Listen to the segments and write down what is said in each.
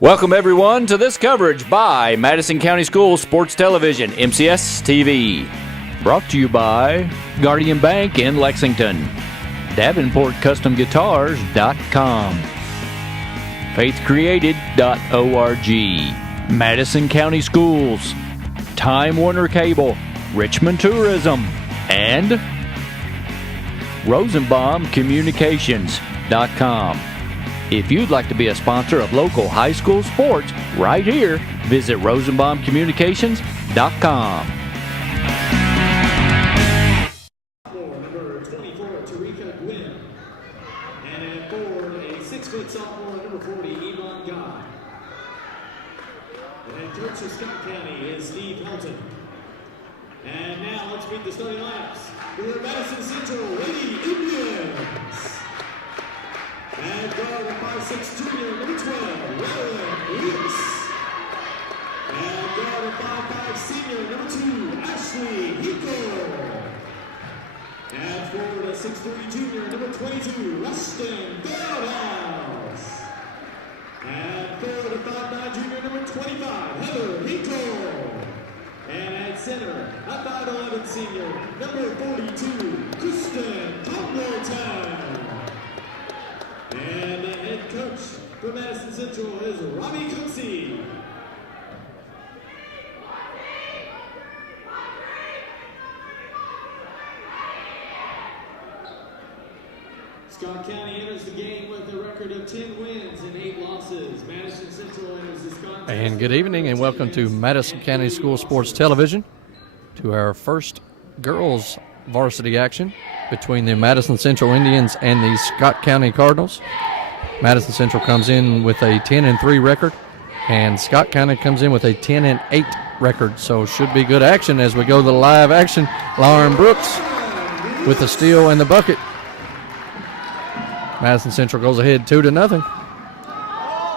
Welcome, everyone, to this coverage by Madison County Schools Sports Television, MCS TV. Brought to you by Guardian Bank in Lexington, DavenportCustomGuitars.com, FaithCreated.org, Madison County Schools, Time Warner Cable, Richmond Tourism, and RosenbaumCommunications.com. If you'd like to be a sponsor of local high school sports right here, visit RosenbaumCommunications.com. Number 24, Tarika Gwynn. And at forward, a 6-foot sophomore, number 40, Iman Guy. The head coach of Scott County is Steve Helton. And now let's meet the starting lineups. For Madison Central, Lady Indians. And guard, a 5'6" junior, number 12, Rylan Lewis. And guard, a 5'5" senior, number 2, Ashley Hinkle. And forward, a 6'3" junior, number 22, Rustin Feldhouse. And forward, a 5'9" junior, number 25, Heather Hinkle. And at center, a 5'11" senior, number 42, Kristen Tomlinson. And the head coach for Madison Central is Robbie Cooksey. Scott County enters the game with a record of 10 wins and 8 losses. Madison Central enters this contest. And good evening and welcome to Madison County School Sports Television, to our first girls varsity action between the Madison Central Indians and the Scott County Cardinals. Madison Central comes in with a 10-3 record, and Scott County comes in with a 10-8 record. So should be good action as we go to the live action. Lauren Brooks with the steal and the bucket. Madison Central goes ahead 2-0.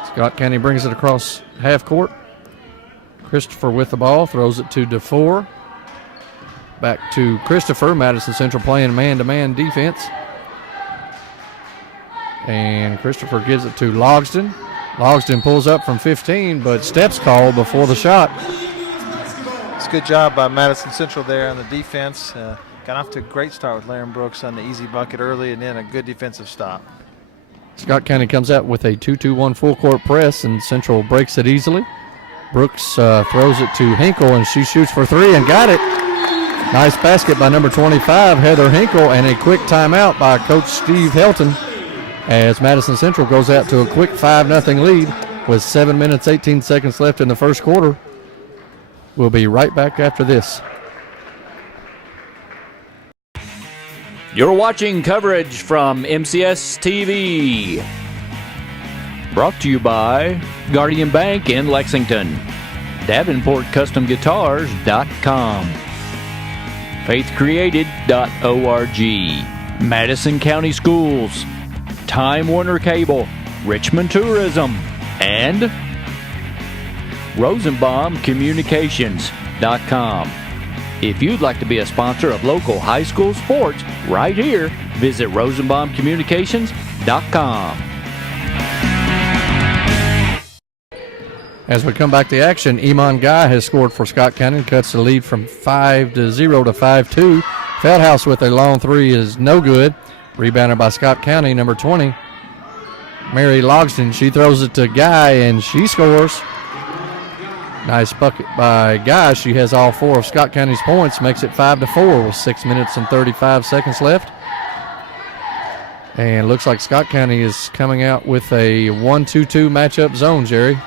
Scott County brings it across half court. Christopher with the ball, throws it to DeFore. Back to Christopher. Madison Central playing man-to-man defense. And Christopher gives it to Logsdon. Logsdon pulls up from 15, but steps called before the shot. It's a good job by Madison Central there on the defense. Got off to a great start with Lauren Brooks on the easy bucket early, and then a good defensive stop. Scott County comes out with a 2-2-1 full-court press, and Central breaks it easily. Brooks throws it to Hinkle, and she shoots for 3 and got it. Nice basket by number 25, Heather Hinkle, and a quick timeout by Coach Steve Helton as Madison Central goes out to a quick 5-0 lead with 7 minutes, 18 seconds left in the first quarter. We'll be right back after this. You're watching coverage from MCS TV. Brought to you by Guardian Bank in Lexington, DavenportCustomGuitars.com, FaithCreated.org, Madison County Schools, Time Warner Cable, Richmond Tourism, and RosenbaumCommunications.com. If you'd like to be a sponsor of local high school sports right here, visit RosenbaumCommunications.com. As we come back to action, Iman Guy has scored for Scott County and cuts the lead from 5-0 to 5-2. Feldhouse with a long 3 is no good. Rebounded by Scott County, number 20, Mary Logsdon. She throws it to Guy, and she scores. Nice bucket by Guy. She has all 4 of Scott County's points, makes it 5-4 with 6 minutes and 35 seconds left. And looks like Scott County is coming out with a 1-2-2 matchup zone, Jerry.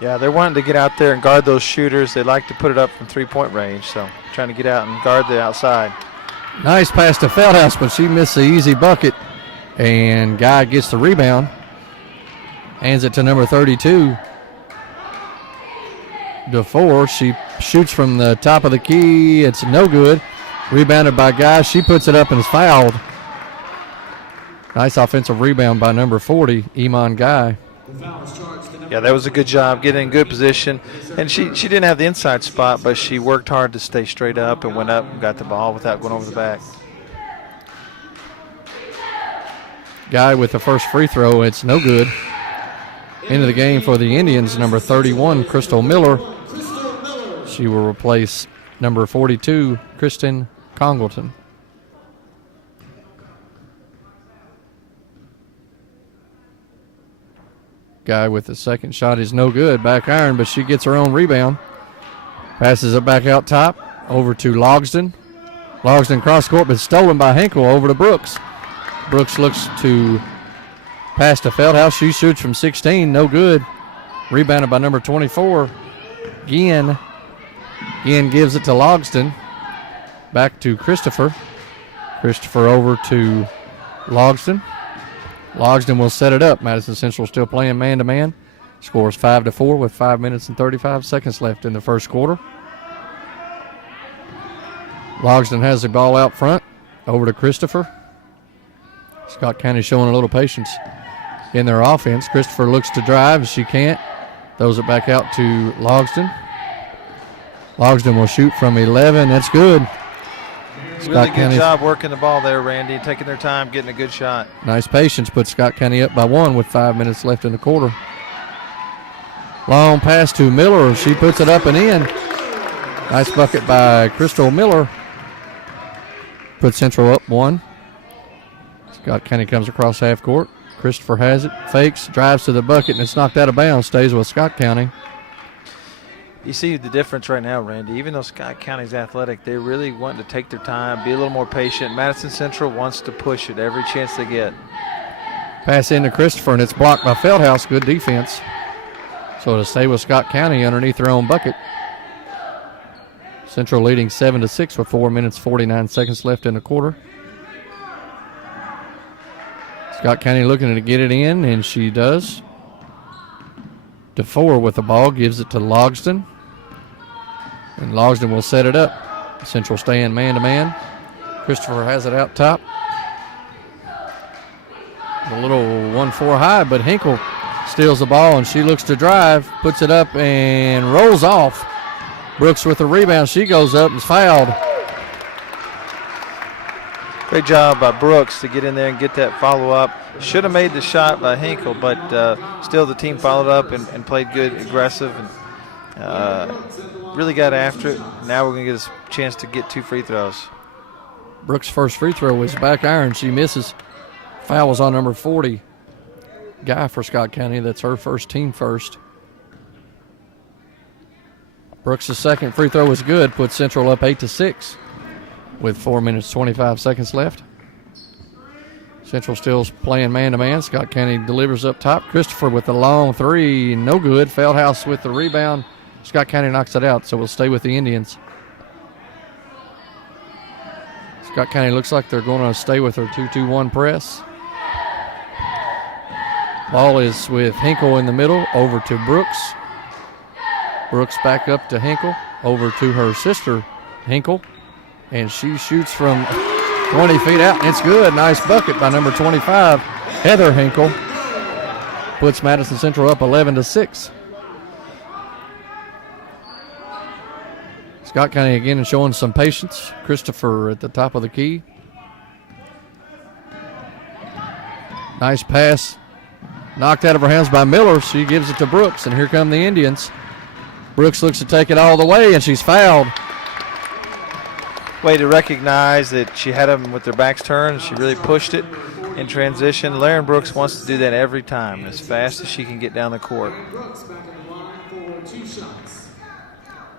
Yeah, they're wanting to get out there and guard those shooters. They like to put it up from three-point range, so trying to get out and guard the outside. Nice pass to Feldhouse, but she missed the easy bucket. And Guy gets the rebound. Hands it to number 32. DeFore, she shoots from the top of the key. It's no good. Rebounded by Guy. She puts it up and is fouled. Nice offensive rebound by number 40, Iman Guy. Yeah, that was a good job getting in good position. And she didn't have the inside spot, but she worked hard to stay straight up and went up and got the ball without going over the back. Guy with the first free throw. It's no good. Into the game for the Indians, number 31, Crystal Miller. She will replace number 42, Kristen Congleton. Guy with the second shot is no good. Back iron, but she gets her own rebound. Passes it back out top over to Logsdon. Logsdon cross court, but stolen by Hinkle over to Brooks. Brooks looks to pass to Feldhouse. She shoots from 16, no good. Rebounded by number 24, Ginn. Ginn gives it to Logsdon. Back to Christopher. Christopher over to Logsdon. Logsdon will set it up. Madison Central still playing man-to-man. Scores 5-4 with 5 minutes and 35 seconds left in the first quarter. Logsdon has the ball out front. Over to Christopher. Scott County showing a little patience in their offense. Christopher looks to drive. She can't. Throws it back out to Logsdon. Logsdon will shoot from 11. That's good. Really good job working the ball there, Randy, taking their time, getting a good shot. Nice patience, puts Scott County up by 1 with 5 minutes left in the quarter. Long pass to Miller. She puts it up and in. Nice bucket by Crystal Miller. Puts Central up 1. Scott County comes across half court. Christopher has it, fakes, drives to the bucket, and it's knocked out of bounds, stays with Scott County. You see the difference right now, Randy. Even though Scott County's athletic, they really want to take their time, be a little more patient. Madison Central wants to push it every chance they get. Pass into Christopher, and it's blocked by Feldhouse. Good defense. So to stay with Scott County underneath their own bucket. Central leading 7-6 with 4 minutes 49 seconds left in the quarter. Scott County looking to get it in, and she does. DeFore with the ball, gives it to Logsdon. And Logsdon will set it up. Central staying man-to-man. Christopher has it out top. A little 1-4 high, but Hinkle steals the ball, and she looks to drive, puts it up, and rolls off. Brooks with the rebound. She goes up and is fouled. Great job by Brooks to get in there and get that follow-up. Should have made the shot by Hinkle, but still the team followed up and played good, aggressive, and really got after it. Now we're going to get a chance to get 2 free throws. Brooks' first free throw was back iron. She misses. Foul was on number 40. Guy for Scott County. That's her first, team first. Brooks' second free throw was good. Puts Central up 8-6 with 4 minutes 25 seconds left. Central still playing man-to-man. Scott County delivers up top. Christopher with the long 3. No good. Feldhouse with the rebound. Scott County knocks it out, so we'll stay with the Indians. Scott County looks like they're going to stay with their 2-2-1 press. Ball is with Hinkle in the middle, over to Brooks. Brooks back up to Hinkle, over to her sister, Hinkle. And she shoots from 20 feet out, and it's good. Nice bucket by number 25, Heather Hinkle. Puts Madison Central up 11-6. Scott County again is showing some patience. Christopher at the top of the key. Nice pass. Knocked out of her hands by Miller. She gives it to Brooks, and here come the Indians. Brooks looks to take it all the way, and she's fouled. Way to recognize that she had them with their backs turned. She really pushed it in transition. Laren Brooks wants to do that every time, as fast as she can get down the court.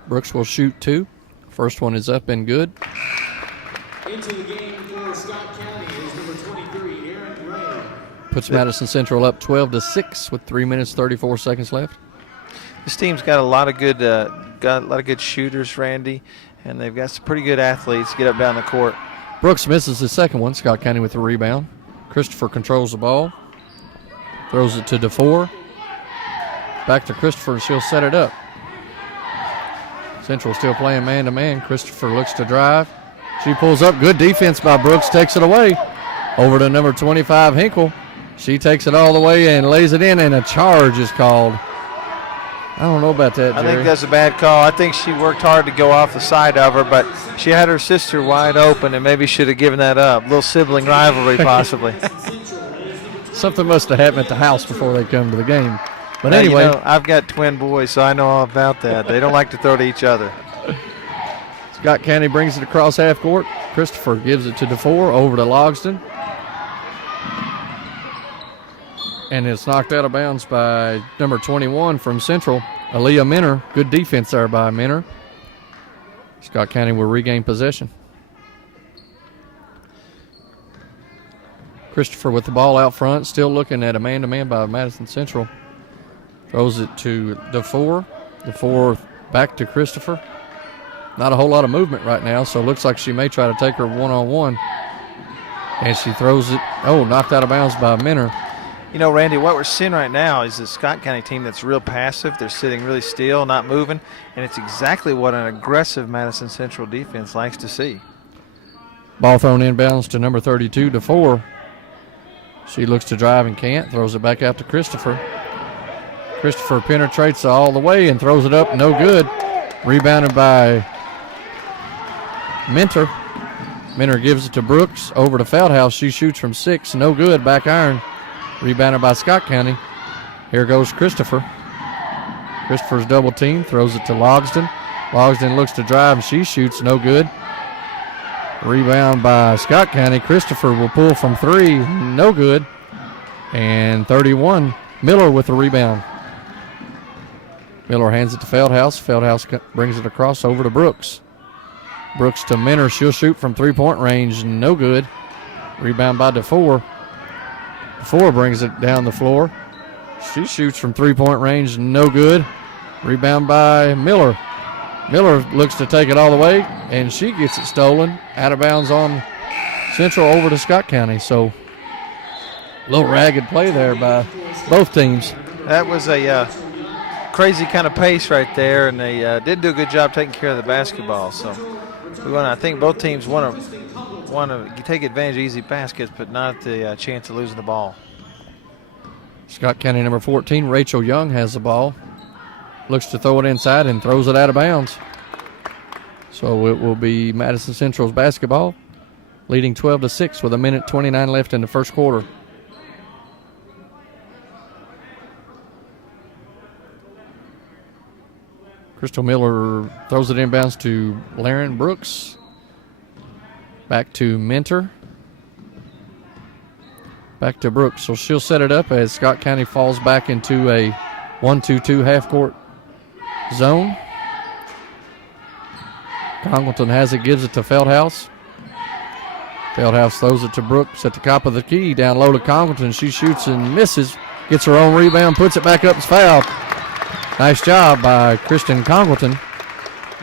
Brooks will shoot 2. First one is up and good. Into the game for Scott County is number 23, Aaron Ray. Puts Madison Central up 12-6 with 3 minutes 34 seconds left. This team's got a lot of good shooters, Randy, and they've got some pretty good athletes get up down the court. Brooks misses the second one. Scott County with the rebound. Christopher controls the ball. Throws it to DeFore. Back to Christopher, and she'll set it up. Central still playing man-to-man. Christopher looks to drive. She pulls up. Good defense by Brooks. Takes it away. Over to number 25, Hinkle. She takes it all the way and lays it in, and a charge is called. I don't know about that, Jerry. I think that's a bad call. I think she worked hard to go off the side of her, but she had her sister wide open and maybe should have given that up. A little sibling rivalry possibly. Something must have happened at the house before they come to the game. But Now, anyway, I've got twin boys, so I know all about that. They don't like to throw to each other. Scott County brings it across half court. Christopher gives it to DeFore, over to Logsdon. And it's knocked out of bounds by number 21 from Central, Aaliyah Minner. Good defense there by Minner. Scott County will regain possession. Christopher with the ball out front, still looking at a man-to-man by Madison Central. Throws it to DeFore. DeFore back to Christopher. Not a whole lot of movement right now, so it looks like she may try to take her one-on-one. And she throws it, knocked out of bounds by Minner. Randy, what we're seeing right now is a Scott County team that's real passive. They're sitting really still, not moving, and it's exactly what an aggressive Madison Central defense likes to see. Ball thrown inbounds to number 32, DeFore. She looks to drive and can't, throws it back out to Christopher. Christopher penetrates all the way and throws it up, no good. Rebounded by Minter. Minter gives it to Brooks, over to Feldhouse. She shoots from 6, no good, back iron. Rebounded by Scott County. Here goes Christopher. Christopher's double team, throws it to Logsdon. Logsdon looks to drive and she shoots, no good. Rebound by Scott County. Christopher will pull from 3, no good. And 31, Miller with the rebound. Miller hands it to Feldhouse. Feldhouse brings it across over to Brooks. Brooks to Minner. She'll shoot from 3-point range, no good. Rebound by DeFore. DeFore brings it down the floor. She shoots from 3-point range, no good. Rebound by Miller. Miller looks to take it all the way, and she gets it stolen. Out of bounds on Central, over to Scott County. So a little ragged play there by both teams. That was a crazy kind of pace right there, and they did do a good job taking care of the basketball. So I think both teams want to take advantage of easy baskets, but not the chance of losing the ball. Scott County number 14, Rachel Young, has the ball. Looks to throw it inside and throws it out of bounds. So it will be Madison Central's basketball, leading 12-6 with 1:29 left in the first quarter. Crystal Miller throws it inbounds to Laren Brooks. Back to Minter. Back to Brooks. So she'll set it up as Scott County falls back into a 1-2-2 half-court zone. Congleton has it, gives it to Feldhouse. Feldhouse throws it to Brooks at the top of the key. Down low to Congleton. She shoots and misses. Gets her own rebound, puts it back up, it's fouled. Nice job by Kristen Congleton.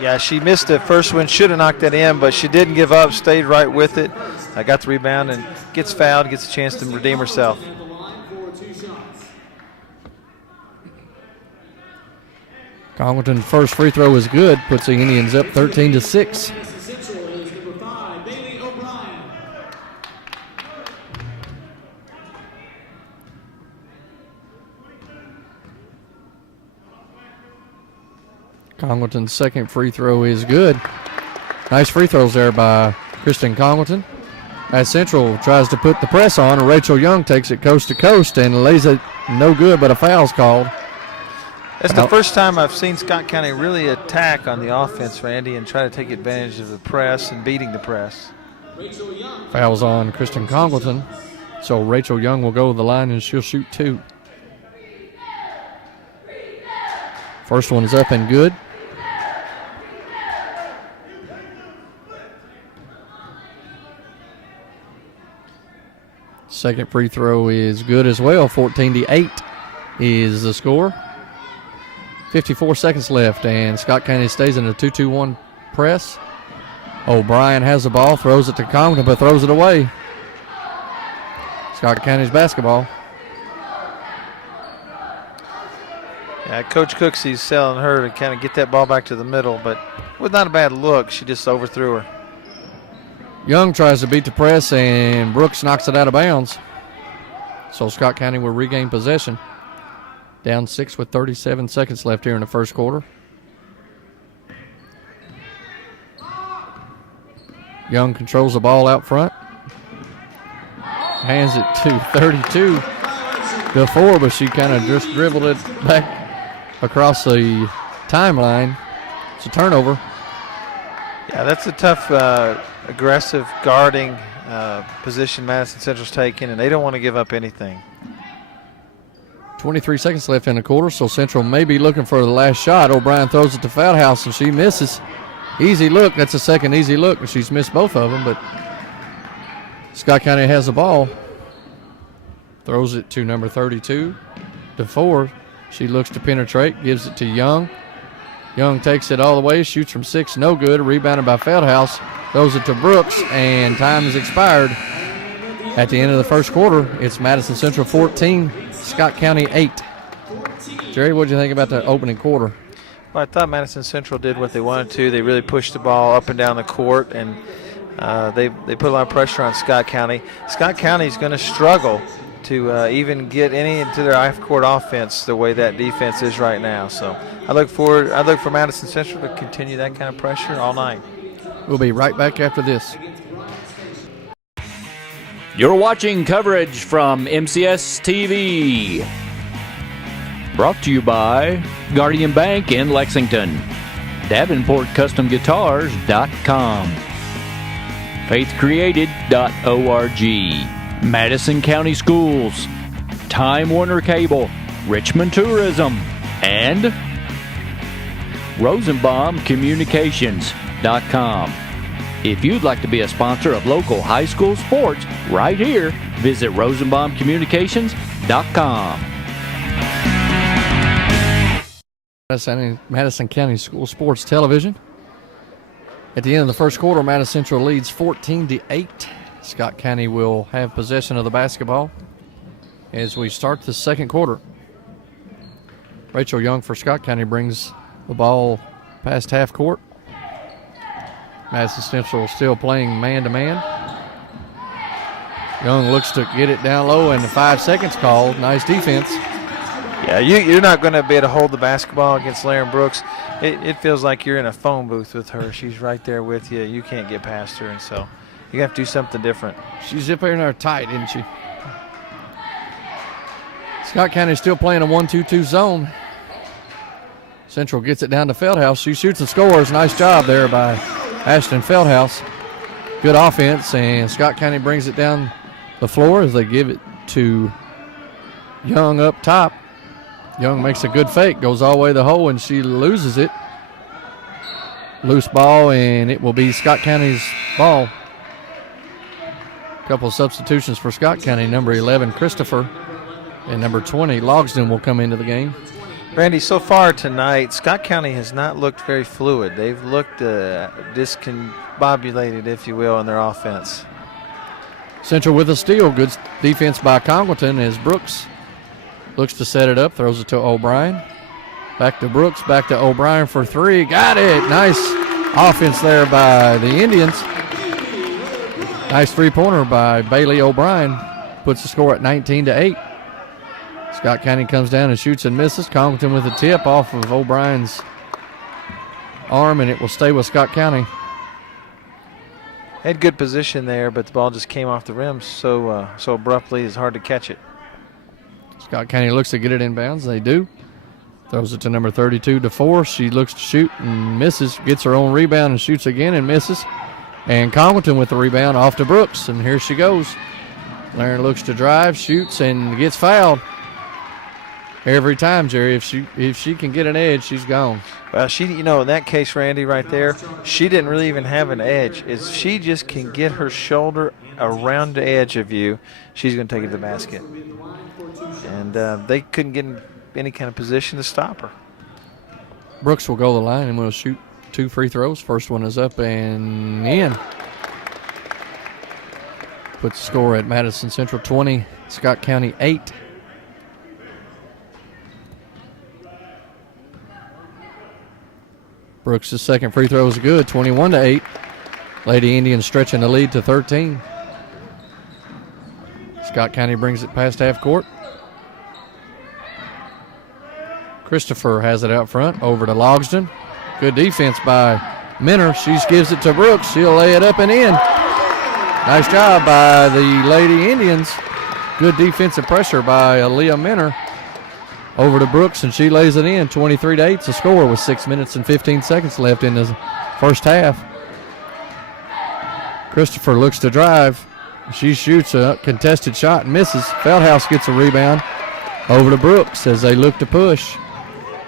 Yeah, she missed the first one. Should have knocked that in, but she didn't give up, stayed right with it. I got the rebound and gets fouled, gets a chance to redeem herself. Congleton's first free throw is good, puts the Indians up 13-6. Congleton's second free throw is good. Nice free throws there by Kristen Congleton. As Central tries to put the press on, Rachel Young takes it coast to coast and lays it no good, but a foul's called. That's the first time I've seen Scott County really attack on the offense, Randy, and try to take advantage of the press and beating the press. Foul's on Kristen Congleton. So Rachel Young will go to the line and she'll shoot 2. First one is up and good. Second free throw is good as well. 14-8 is the score. 54 seconds left, and Scott County stays in a 2-2-1 press. O'Brien has the ball, throws it to Congleton, but throws it away. Scott County's basketball. Yeah, Coach Cooksey's selling her to kind of get that ball back to the middle, but with not a bad look, she just overthrew her. Young tries to beat the press, and Brooks knocks it out of bounds. So Scott County will regain possession. Down 6 with 37 seconds left here in the first quarter. Young controls the ball out front. Hands it to 32. before, but she kind of just dribbled it back across the timeline. It's a turnover. Yeah, that's a tough, aggressive guarding position Madison Central's taking, and they don't want to give up anything. 23 seconds left in the quarter, so Central may be looking for the last shot. O'Brien throws it to Feldhouse, and she misses. Easy look. That's a second easy look, and she's missed both of them, but Scott County has the ball. Throws it to number 32, DeFore. She looks to penetrate, gives it to Young. Young takes it all the way, shoots from 6, no good. Rebounded by Feldhouse. Throws it to Brooks, and time has expired. At the end of the first quarter, it's Madison Central 14, Scott County 8. Jerry, what did you think about the opening quarter? Well, I thought Madison Central did what they wanted to. They really pushed the ball up and down the court, and they put a lot of pressure on Scott County. Scott County is going to struggle to even get any into their half-court offense the way that defense is right now. So I look for Madison Central to continue that kind of pressure all night. We'll be right back after this. You're watching coverage from MCS TV. Brought to you by Guardian Bank in Lexington, DavenportCustomGuitars.com, FaithCreated.org, Madison County Schools, Time Warner Cable, Richmond Tourism, and RosenbaumCommunications.com. If you'd like to be a sponsor of local high school sports right here, visit RosenbaumCommunications.com. Madison County School Sports Television. At the end of the first quarter, Madison Central leads 14-8. Scott County will have possession of the basketball as we start the second quarter. Rachel Young for Scott County brings the ball past half court. Madison Central still playing man-to-man. Young looks to get it down low, and the 5 seconds called. Nice defense. Yeah, you're not going to be able to hold the basketball against Laren Brooks. It feels like you're in a phone booth with her. She's right there with you. You can't get past her, and so you have to do something different. She's up in there tight, isn't she? Scott County still playing a 1-2-2 zone. Central gets it down to Feldhouse. She shoots and scores. Nice job there by Ashton Feldhouse. Good offense, and Scott County brings it down the floor as they give it to Young up top. Young makes a good fake, goes all the way to the hole, and she loses it. Loose ball, and it will be Scott County's ball. A couple of substitutions for Scott County. Number 11, Christopher, and number 20, Logsdon, will come into the game. Randy, so far tonight, Scott County has not looked very fluid. They've looked discombobulated, if you will, in their offense. Central with a steal. Good defense by Congleton as Brooks looks to set it up, throws it to O'Brien. Back to Brooks, back to O'Brien for 3. Got it. Nice offense there by the Indians. Nice three-pointer by Bailey O'Brien. Puts the score at 19-8. Scott County comes down and shoots and misses. Congleton with a tip off of O'Brien's arm, and it will stay with Scott County. Had good position there, but the ball just came off the rim so abruptly it's hard to catch it. Scott County looks to get it inbounds. They do. Throws it to number 32, DeFore. She looks to shoot and misses. Gets her own rebound and shoots again and misses. And Congleton with the rebound off to Brooks, and here she goes. Laren looks to drive, shoots, and gets fouled. Every time, Jerry, if she can get an edge, she's gone. Well, in that case, Randy, right there, she didn't really even have an edge. If she just can get her shoulder around the edge of you, she's going to take it to the basket. And they couldn't get in any kind of position to stop her. Brooks will go to the line and will shoot 2 free throws. First one is up and in. Puts the score at Madison Central 20, Scott County 8. Brooks' second free throw is good, 21-8. Lady Indians stretching the lead to 13. Scott County brings it past half court. Christopher has it out front, over to Logsdon. Good defense by Minner. She gives it to Brooks. She'll lay it up and in. Nice job by the Lady Indians. Good defensive pressure by Aaliyah Minner. Over to Brooks, and she lays it in. 23-8 to score with 6 minutes and 15 seconds left in the first half. Christopher looks to drive. She shoots a contested shot and misses. Feldhouse gets a rebound. Over to Brooks as they look to push.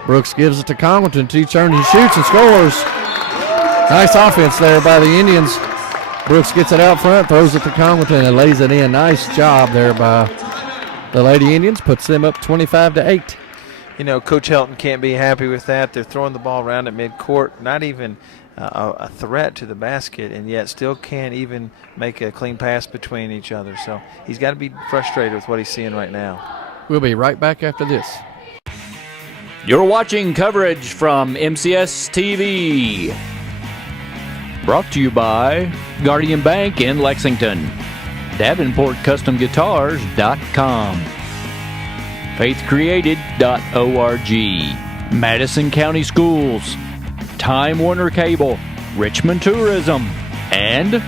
Brooks gives it to Congleton. She turns and shoots and scores. Nice offense there by the Indians. Brooks gets it out front, throws it to Congleton, and lays it in. Nice job there by the Lady Indians. Puts them up 25-8. You know, Coach Helton can't be happy with that. They're throwing the ball around at midcourt, not even a threat to the basket, and yet still can't even make a clean pass between each other. So he's got to be frustrated with what he's seeing right now. We'll be right back after this. You're watching coverage from MCS TV. Brought to you by Guardian Bank in Lexington. DavenportCustomGuitars.com. FaithCreated.org. Madison County Schools. Time Warner Cable. Richmond Tourism. And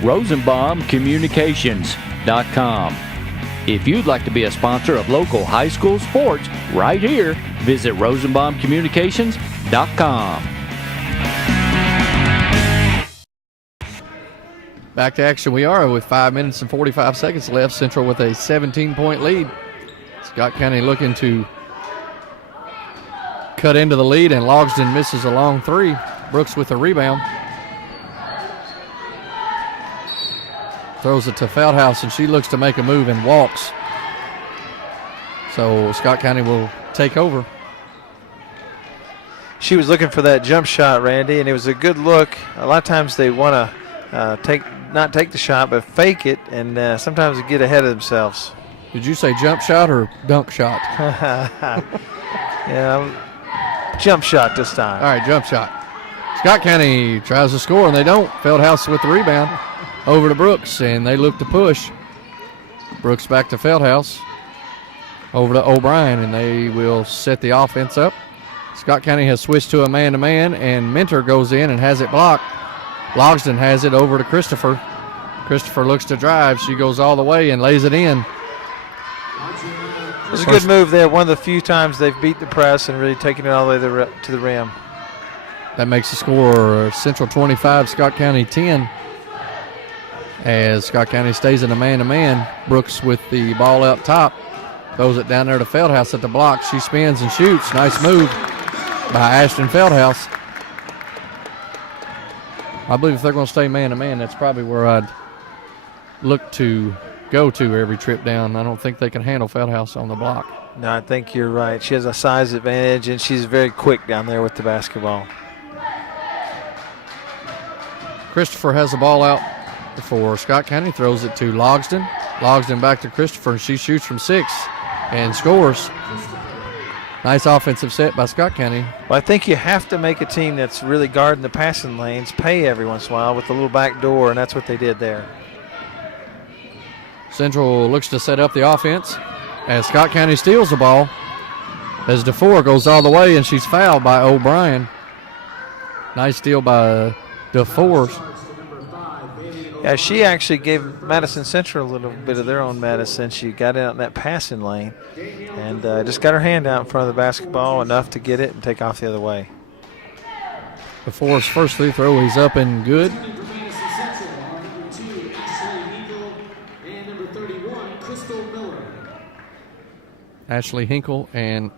RosenbaumCommunications.com. If you'd like to be a sponsor of local high school sports right here, visit RosenbaumCommunications.com. Back to action we are with 5 minutes and 45 seconds left. Central with a 17-point lead. Scott County looking to cut into the lead, and Logsdon misses a long three. Brooks with a rebound. Throws it to Feldhouse, and she looks to make a move and walks. So Scott County will take over. She was looking for that jump shot, Randy, and it was a good look. A lot of times they want to not take the shot, but fake it, and sometimes get ahead of themselves. Did you say jump shot or dunk shot? Yeah, jump shot this time. All right, jump shot. Scott County tries to score, and they don't. Feldhouse with the rebound. Over to Brooks, and they look to push. Brooks back to Feldhouse. Over to O'Brien, and they will set the offense up. Scott County has switched to a man-to-man, and Mentor goes in and has it blocked. Logsdon has it over to Christopher. Christopher looks to drive. She goes all the way and lays it in. It was a good move there. One of the few times they've beat the press and really taken it all the way to the rim. That makes the score Central 25, Scott County 10. As Scott County stays in a man-to-man. Brooks with the ball up top. Throws it down there to Feldhouse at the block. She spins and shoots. Nice move by Ashton Feldhouse. I believe if they're going to stay man-to-man, that's probably where I'd look to go to every trip down. I don't think they can handle Feldhouse on the block. No, I think you're right. She has a size advantage, and she's very quick down there with the basketball. Christopher has the ball out for Scott County, throws it to Logsdon. Logsdon back to Christopher, and she shoots from 6 and scores. Nice offensive set by Scott County. Well, I think you have to make a team that's really guarding the passing lanes pay every once in a while with a little back door, and that's what they did there. Central looks to set up the offense as Scott County steals the ball. As DeFore goes all the way, and she's fouled by O'Brien. Nice steal by DeFore. Yeah, she actually gave Madison Central a little bit of their own medicine. She got out in that passing lane and just got her hand out in front of the basketball enough to get it and take off the other way. DeFore's first free throw, he's up and good. Ashley Hinkle and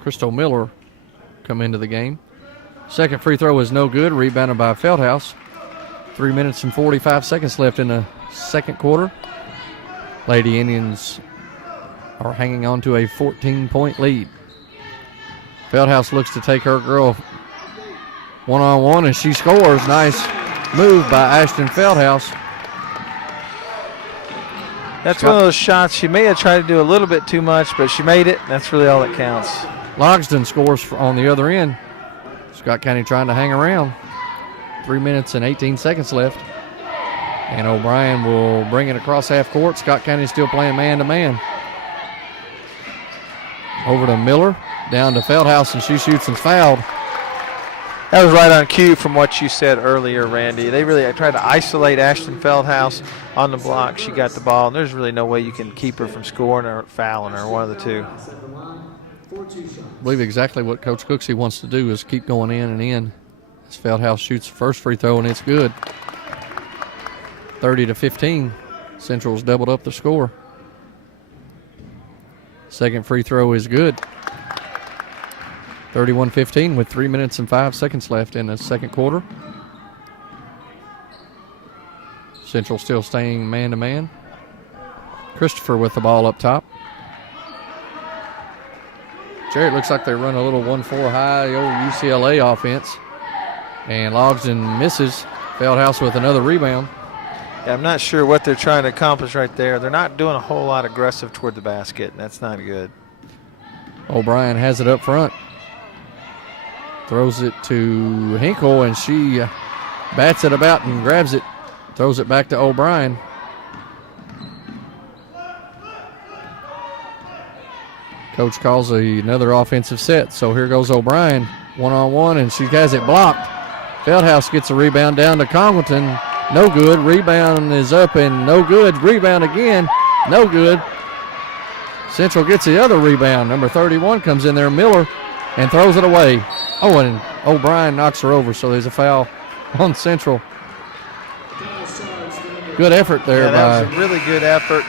Crystal Miller come into the game. Second free throw is no good, rebounded by Feldhouse. 3 minutes and 45 seconds left in the second quarter. Lady Indians are hanging on to a 14-point lead. Feldhouse looks to take her girl one-on-one, and she scores. Nice move by Ashton Feldhouse. That's one of those shots she may have tried to do a little bit too much, but she made it. That's really all that counts. Logsdon scores on the other end. Scott County trying to hang around. 3 minutes and 18 seconds left. And O'Brien will bring it across half court. Scott County still playing man-to-man. Over to Miller, down to Feldhouse, and she shoots and fouled. That was right on cue from what you said earlier, Randy. They really tried to isolate Ashton Feldhouse on the block. She got the ball, and there's really no way you can keep her from scoring or fouling her, one of the two. I believe exactly what Coach Cooksey wants to do is keep going in and in. As Feldhouse shoots the first free throw, and it's good. 30-15. Central's doubled up the score. Second free throw is good. 31-15 with 3 minutes and 5 seconds left in the second quarter. Central still staying man-to-man. Christopher with the ball up top. Jerry, it looks like they run a little 1-4 high, old UCLA offense. And Logsdon misses. Feldhouse with another rebound. Yeah, I'm not sure what they're trying to accomplish right there. They're not doing a whole lot aggressive toward the basket, and that's not good. O'Brien has it up front. Throws it to Hinkle, and she bats it about and grabs it. Throws it back to O'Brien. Coach calls another offensive set, so here goes O'Brien. One-on-one, and she has it blocked. Feldhouse gets a rebound down to Congleton. No good. Rebound is up and no good. Rebound again. No good. Central gets the other rebound. Number 31 comes in there, Miller, and throws it away. Oh, and O'Brien knocks her over, so there's a foul on Central. Good effort there. Yeah, that was a really good effort.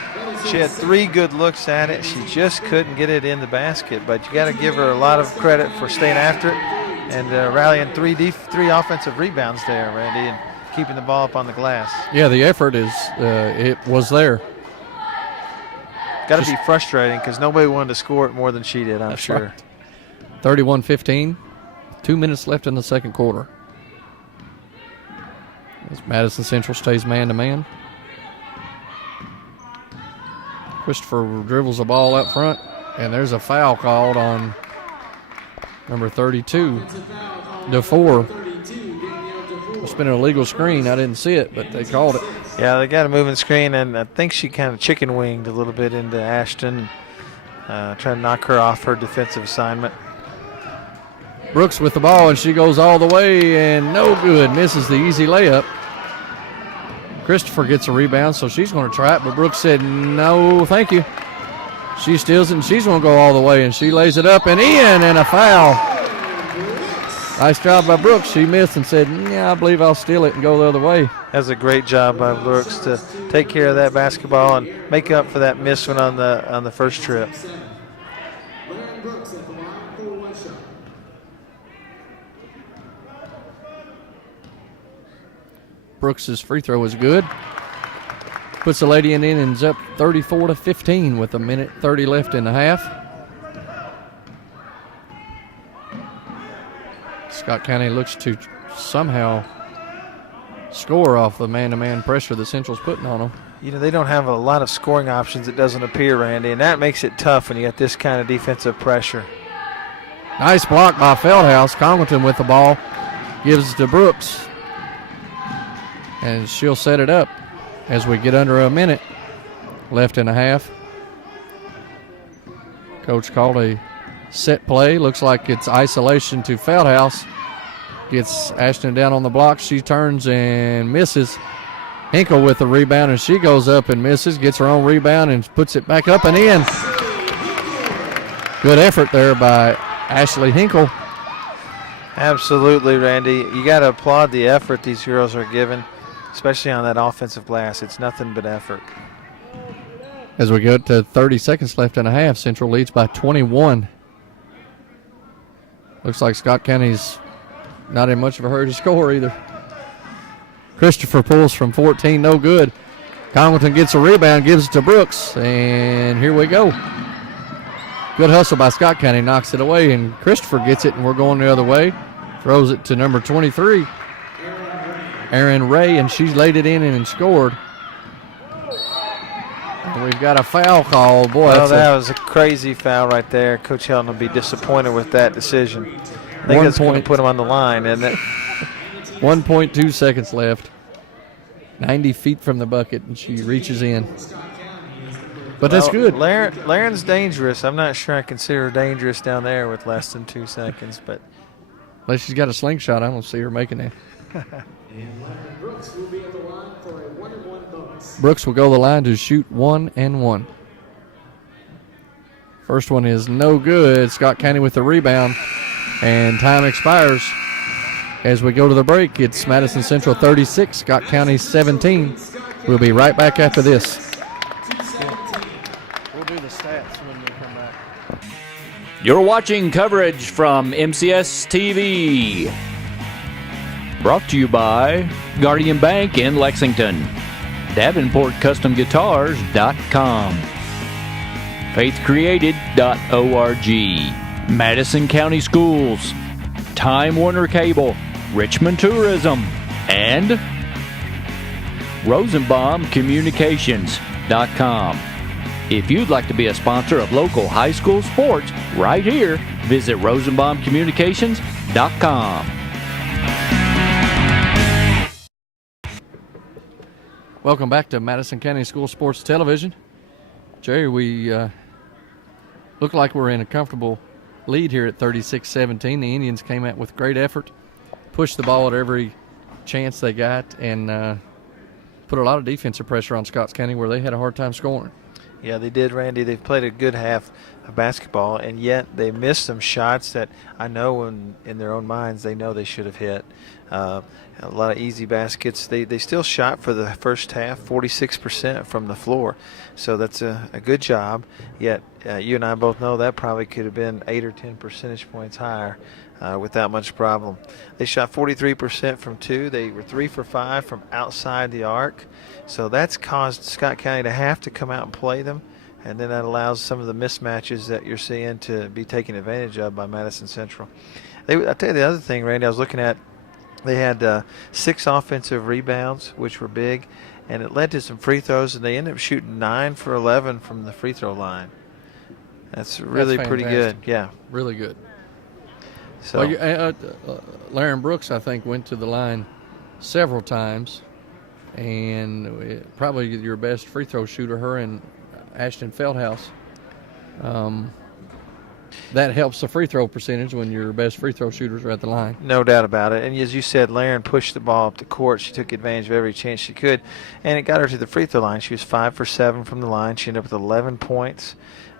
She had 3 good looks at it. She just couldn't get it in the basket, but you got to give her a lot of credit for staying after it and rallying 3 offensive rebounds there, Randy, and keeping the ball up on the glass. Yeah, the effort it was there. Got to be frustrating because nobody wanted to score it more than she did, I'm sure. Right. 31-15. 2 minutes left in the second quarter. As Madison Central stays man-to-man. Christopher dribbles the ball up front, and there's a foul called on number 32, DeFore. It's been an illegal screen. I didn't see it, but they called it. Yeah, they got a moving screen, and I think she kind of chicken-winged a little bit into Ashton, trying to knock her off her defensive assignment. Brooks with the ball, and she goes all the way, and no good. Misses the easy layup. Christopher gets a rebound, so she's going to try it, but Brooks said, no, thank you. She steals it, and she's going to go all the way, and she lays it up and in, and a foul. Nice job by Brooks. She missed and said, yeah, I believe I'll steal it and go the other way. That's a great job by Brooks to take care of that basketball and make up for that missed one on the first trip. Brooks's free throw is good. Puts the lady in and is up 34-15 with 1:30 left in the half. Scott County looks to somehow score off the man-to-man pressure that Central's putting on them. You know, they don't have a lot of scoring options, it doesn't appear, Randy, and that makes it tough when you got this kind of defensive pressure. Nice block by Feldhouse. Congleton with the ball. Gives to Brooks. And she'll set it up as we get under a minute left in the half. Coach called a set play. Looks like it's isolation to Feldhouse. Gets Ashton down on the block. She turns and misses. Hinkle with the rebound, and she goes up and misses. Gets her own rebound and puts it back up and in. Good effort there by Ashley Hinkle. Absolutely, Randy. You got to applaud the effort these girls are giving, especially on that offensive glass. It's nothing but effort. As we go to 30 seconds left in a half, Central leads by 21. Looks like Scott County's not in much of a hurry to score either. Christopher pulls from 14, no good. Congleton gets a rebound, gives it to Brooks, and here we go. Good hustle by Scott County, knocks it away, and Christopher gets it, and we're going the other way. Throws it to number 23, Aaron Ray, and she's laid it in and scored. And we've got a foul call. Boy, that was a crazy foul right there. Coach Helton will be disappointed with that decision. I think that's going to put him on the line, isn't it? 1.2 seconds left. 90 feet from the bucket, and she reaches in. But that's good. Laren's dangerous. I'm not sure I consider her dangerous down there with less than 2 seconds, but Unless she's got a slingshot, I don't see her making it. And Larry Brooks will be at the line for a 1-and-1 bonus. Brooks will go the line to shoot 1-and-1. First one is no good. Scott County with the rebound, and time expires. As we go to the break, it's Madison Central 36, Scott County 17. We'll be right back after this. We'll do the stats when we come back. You're watching coverage from MCS TV. Brought to you by Guardian Bank in Lexington, DavenportCustomGuitars.com, FaithCreated.org, Madison County Schools, Time Warner Cable, Richmond Tourism, and RosenbaumCommunications.com. If you'd like to be a sponsor of local high school sports right here, visit RosenbaumCommunications.com. Welcome back to Madison County School Sports Television. Jerry, we look like we're in a comfortable lead here at 36-17. The Indians came out with great effort, pushed the ball at every chance they got, and put a lot of defensive pressure on Scotts County where they had a hard time scoring. Yeah, they did, Randy. They've played a good half of basketball, and yet they missed some shots that I know in their own minds they know they should have hit. A lot of easy baskets. They still shot for the first half 46% from the floor, so that's a good job. Yet you and I both know that probably could have been 8 or 10 percentage points higher without much problem. They shot 43% from 2. They were 3 for 5 from outside the arc, so that's caused Scott County to have to come out and play them, and then that allows some of the mismatches that you're seeing to be taken advantage of by Madison Central. I'll tell you the other thing, Randy, I was looking at. They had 6 offensive rebounds, which were big, and it led to some free throws, and they ended up shooting 9 for 11 from the free throw line. That's really pretty good. Yeah. Really good. So, well, Laren Brooks, I think, went to the line several times, and probably your best free throw shooter, her and Ashton Feldhouse. That helps the free throw percentage when your best free throw shooters are at the line. No doubt about it. And as you said, Laren pushed the ball up the court. She took advantage of every chance she could, and it got her to the free throw line. She was 5 for 7 from the line. She ended up with 11 points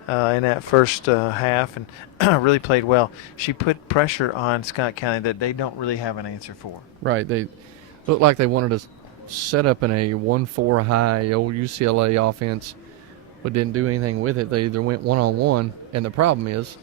in that first half, and really played well. She put pressure on Scott County that they don't really have an answer for. Right. They looked like they wanted to set up in a 1-4 high old UCLA offense, but didn't do anything with it. They either went one-on-one, and the problem is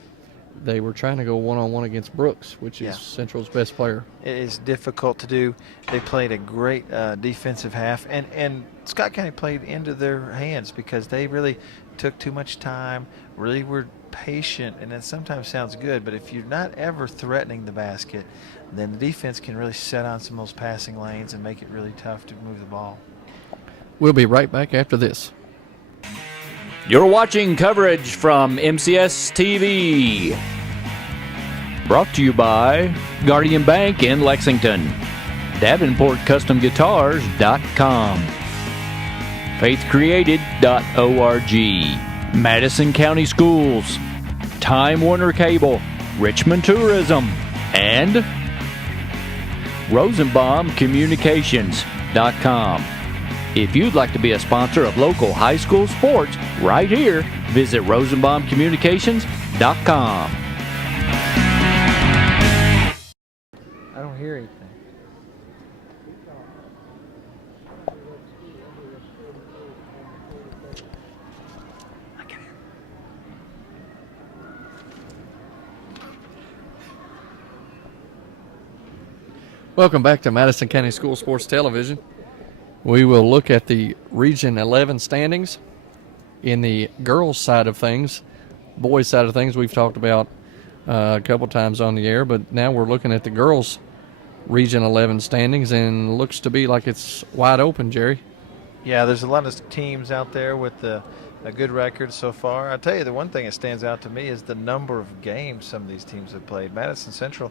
they were trying to go one-on-one against Brooks, which is Central's best player. It is difficult to do. They played a great defensive half, and Scott County played into their hands because they really took too much time, really were patient, and that sometimes sounds good, but if you're not ever threatening the basket, then the defense can really set on some of those passing lanes and make it really tough to move the ball. We'll be right back after this. You're watching coverage from MCS TV. Brought to you by Guardian Bank in Lexington, DavenportCustomGuitars.com, FaithCreated.org, Madison County Schools, Time Warner Cable, Richmond Tourism, and RosenbaumCommunications.com. If you'd like to be a sponsor of local high school sports right here, visit RosenbaumCommunications.com. I don't hear anything. Welcome back to Madison County School Sports Television. We will look at the Region 11 standings. In the girls' side of things, boys' side of things, we've talked about a couple times on the air, but now we're looking at the girls' Region 11 standings, and looks to be like it's wide open, Jerry. Yeah, there's a lot of teams out there with a good record so far. I'll tell you, the one thing that stands out to me is the number of games some of these teams have played. Madison Central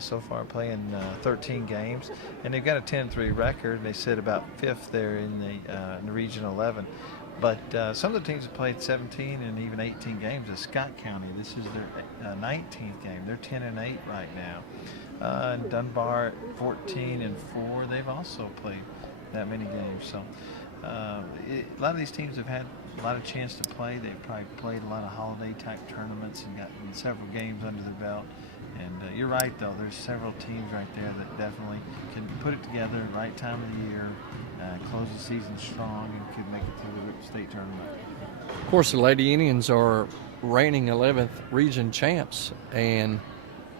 so far playing 13 games, and they've got a 10-3 record. They sit about 5th there in the Region 11. But some of the teams have played 17 and even 18 games. At Scott County, this is their 19th game. They're 10-8 right now. And Dunbar at 14-4. They've also played that many games. So a lot of these teams have had a lot of chance to play. They've probably played a lot of holiday-type tournaments and gotten several games under their belt. And you're right, though. There's several teams right there that definitely can put it together at the right time of the year, close the season strong, and could make it to the state tournament. Of course, the Lady Indians are reigning 11th region champs and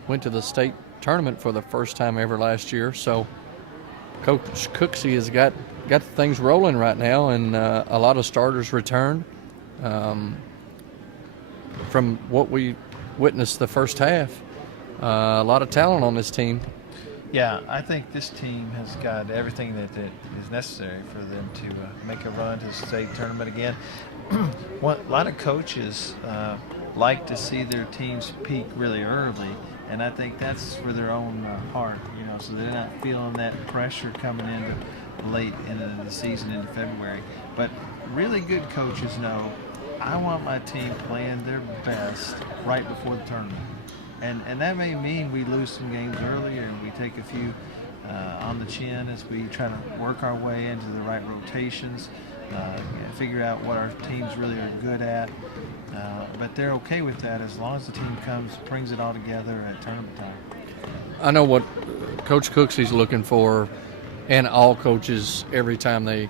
went to the state tournament for the first time ever last year. So Coach Cooksey has got things rolling right now, and a lot of starters returned. From what we witnessed the first half, a lot of talent on this team. Yeah, I think this team has got everything that is necessary for them to make a run to the state tournament again. A lot of coaches like to see their teams peak really early, and I think that's for their own heart, so they're not feeling that pressure coming into late into the season into February. But really good coaches know, I want my team playing their best right before the tournament. And that may mean we lose some games early, or we take a few on the chin as we try to work our way into the right rotations, figure out what our teams really are good at. But they're okay with that as long as the team brings it all together at tournament time. I know what Coach Cooksey's looking for, and all coaches every time they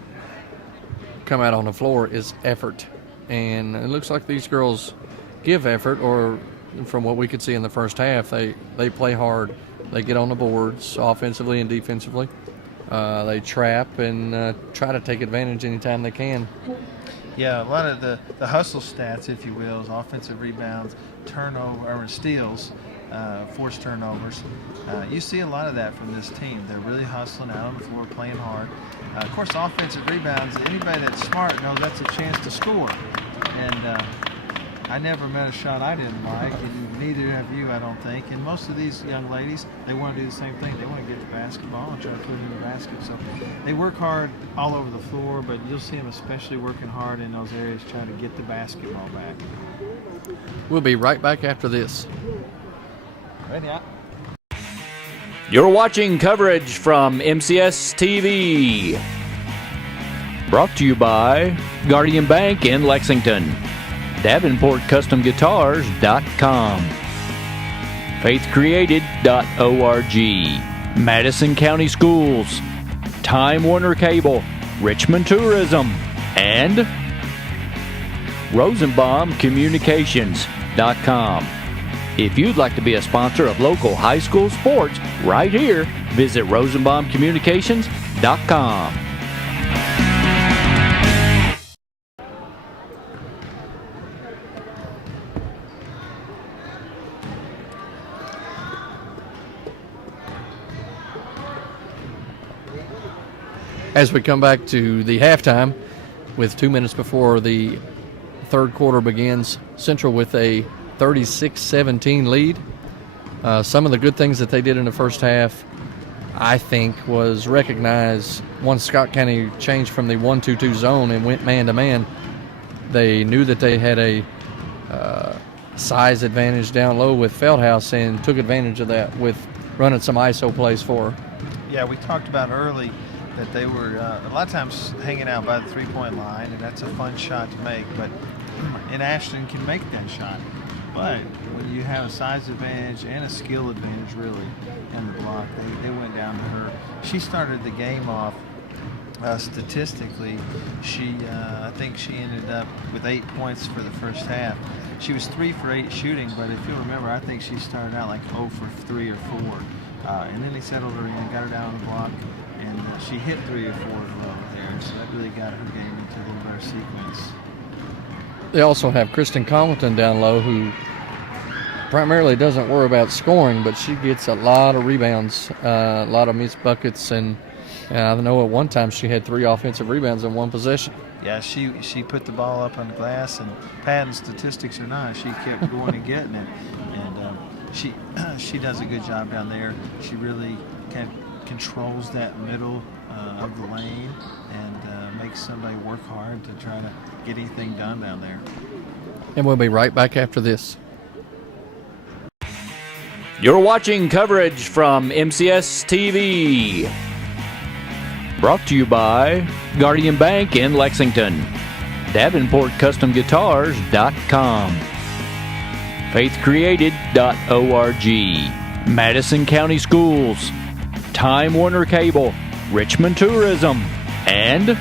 come out on the floor, is effort. And it looks like these girls give effort, or from what we could see in the first half, they play hard. They get on the boards offensively and defensively. They trap and try to take advantage anytime they can. Yeah, a lot of the hustle stats, if you will, is offensive rebounds, turnover, or steals, forced turnovers. You see a lot of that from this team. They're really hustling out on the floor, playing hard. Of course, offensive rebounds, anybody that's smart knows that's a chance to score. And I never met a shot I didn't like, and neither have you, I don't think. And most of these young ladies, they want to do the same thing. They want to get the basketball and try to put it in the basket. So they work hard all over the floor, but you'll see them especially working hard in those areas trying to get the basketball back. We'll be right back after this. Ready up. You're watching coverage from MCS TV. Brought to you by Guardian Bank in Lexington. DavenportCustomGuitars.com, FaithCreated.org, Madison County Schools, Time Warner Cable, Richmond Tourism, and RosenbaumCommunications.com. If you'd like to be a sponsor of local high school sports right here, visit RosenbaumCommunications.com. As we come back to the halftime, with 2 minutes before the third quarter begins, Central with a 36-17 lead. Some of the good things that they did in the first half, I think, was recognize once Scott County changed from the 1-2-2 zone and went man-to-man, they knew that they had a size advantage down low with Feldhouse and took advantage of that with running some ISO plays for her. Yeah, we talked about early that they were a lot of times hanging out by the three-point line, and that's a fun shot to make. And Ashton can make that shot. But when you have a size advantage and a skill advantage, really, in the block, they went down to her. She started the game off statistically. I think she ended up with 8 points for the first half. She was 3 for 8 shooting, but if you'll remember, I think she started out like 0 for 3 or 4. And then they settled her in, got her down on the block, and she hit 3 or 4 in a row there. So that really got her game into a little better sequence. They also have Kristen Collington down low, who primarily doesn't worry about scoring, but she gets a lot of rebounds, a lot of missed buckets, and I know at one time she had 3 offensive rebounds in one possession. Yeah, she put the ball up on the glass, and patent statistics or not, she kept going and getting it. And she does a good job down there. She really controls that middle of the lane and makes somebody work hard to try to get anything done down there. And we'll be right back after this. You're watching coverage from MCS TV. Brought to you by Guardian Bank in Lexington. DavenportCustomGuitars.com. FaithCreated.org. Madison County Schools. Time Warner Cable. Richmond Tourism. And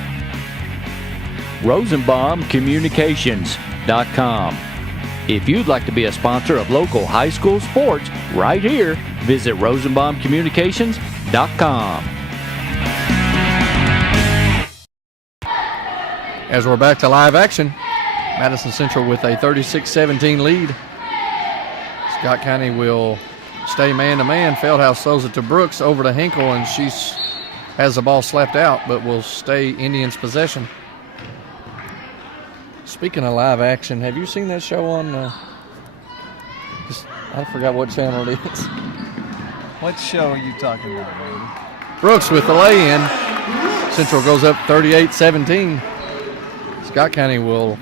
RosenbaumCommunications.com. If you'd like to be a sponsor of local high school sports right here, visit RosenbaumCommunications.com. As we're back to live action, Madison Central with a 36-17 lead. Scott County will stay man-to-man. Feldhouse throws it to Brooks over to Hinkle, and she has the ball slapped out, but will stay Indians' possession. Speaking of live action, have you seen that show on, I forgot what channel it is. What show are you talking about, Randy? Brooks with the lay-in. Central goes up 38-17. Scott County will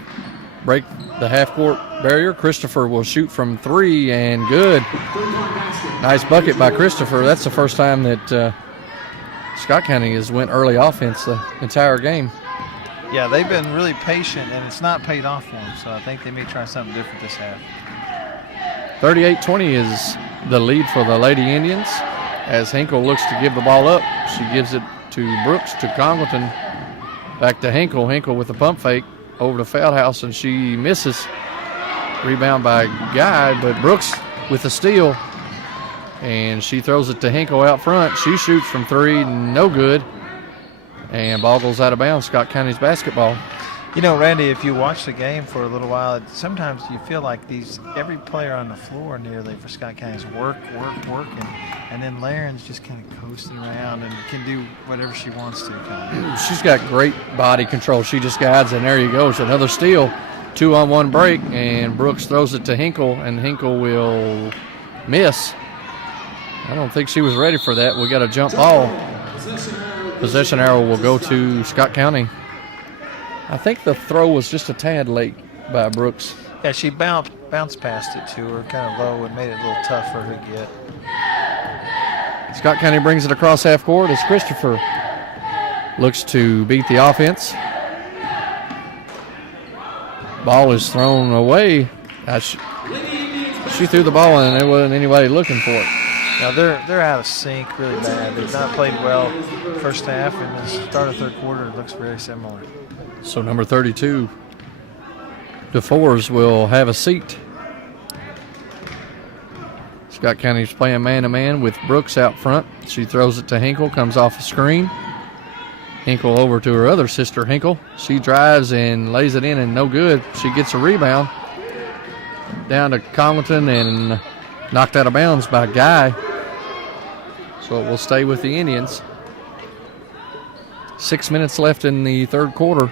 break the half-court barrier. Christopher will shoot from three, and good. Nice bucket by Christopher. That's the first time that Scott County has went early offense the entire game. Yeah, they've been really patient, and it's not paid off for them, so I think they may try something different this half. 38-20 is the lead for the Lady Indians. As Hinkle looks to give the ball up, she gives it to Brooks, to Congleton, back to Hinkle. Hinkle with a pump fake over to Feldhouse, and she misses. Rebound by Guy, but Brooks with the steal, and she throws it to Hinkle out front. She shoots from three, no good, and ball goes out of bounds. Scott County's basketball. You know, Randy, if you watch the game for a little while, sometimes you feel like every player on the floor nearly for Scott County is work, and then Laren's just kind of coasting around and can do whatever she wants to. She's got great body control. She just guides, and there you go. It's another steal. 2-on-1 break, and Brooks throws it to Hinkle, and Hinkle will miss. I don't think she was ready for that. We got a jump ball. Possession arrow will go to Scott County. I think the throw was just a tad late by Brooks. Yeah, she bounced past it to her kind of low and made it a little tough for her to get. Scott County brings it across half court as Christopher looks to beat the offense. Ball is thrown away. She threw the ball and there wasn't anybody looking for it. Now they're out of sync really bad. They've not played well first half, and the start of third quarter looks very similar. So number 32, DeForest will have a seat. Scott County's playing man-to-man with Brooks out front. She throws it to Hinkle, comes off a screen. Hinkle over to her other sister, Hinkle. She drives and lays it in, and no good. She gets a rebound. Down to Congleton and knocked out of bounds by Guy. So it will stay with the Indians. 6 minutes left in the third quarter.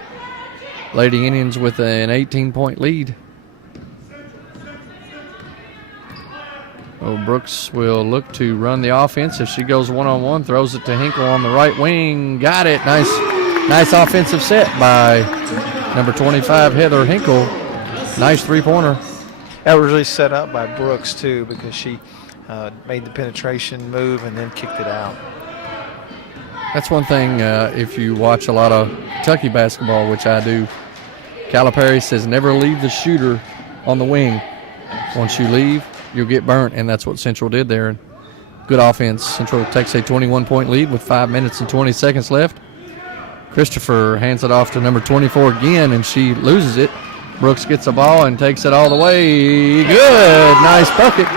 Lady Indians with an 18-point lead. Brooks will look to run the offense as she goes one-on-one, throws it to Hinkle on the right wing. Got it. Nice offensive set by number 25, Heather Hinkle. Nice three-pointer. That was really set up by Brooks, too, because she made the penetration move and then kicked it out. That's one thing, if you watch a lot of Kentucky basketball, which I do, Calipari says never leave the shooter on the wing. Once you leave, you'll get burnt, and that's what Central did there. Good offense. Central takes a 21-point lead with 5 minutes and 20 seconds left. Christopher hands it off to number 24 again, and she loses it. Brooks gets the ball and takes it all the way. Good. Nice bucket.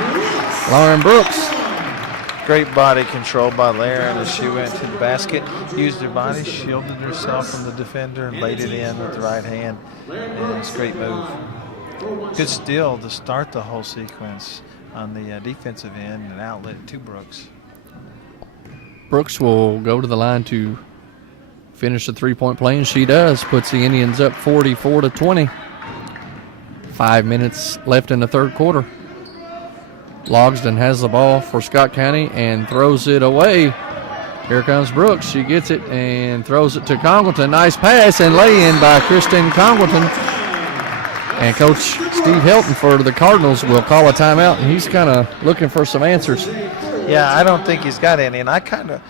Lauren Brooks. Great body control by Laren as she went to the basket, used her body, shielded herself from the defender, and laid it in with the right hand. And it's a great move. Good steal to start the whole sequence on the defensive end, and outlet to Brooks. Brooks will go to the line to finish the three-point play, and she does. Puts the Indians up 44-20. 5 minutes left in the third quarter. Logsdon has the ball for Scott County and throws it away. Here comes Brooks. She gets it and throws it to Congleton. Nice pass and lay-in by Kristen Congleton. And Coach Steve Helton for the Cardinals will call a timeout, and he's kind of looking for some answers. Yeah, I don't think he's got any, and I kind of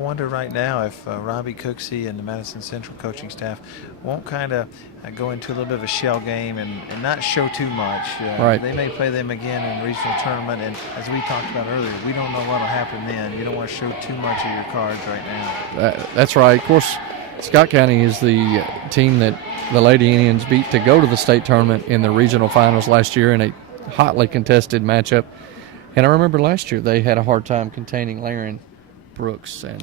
wonder right now if Robbie Cooksey and the Madison Central coaching staff won't kind of go into a little bit of a shell game and not show too much. Right. They may play them again in regional tournament, and as we talked about earlier, we don't know what will happen then. You don't want to show too much of your cards right now. That's right. Of course, Scott County is the team that the Lady Indians beat to go to the state tournament in the regional finals last year in a hotly contested matchup. And I remember last year they had a hard time containing Laren Brooks, and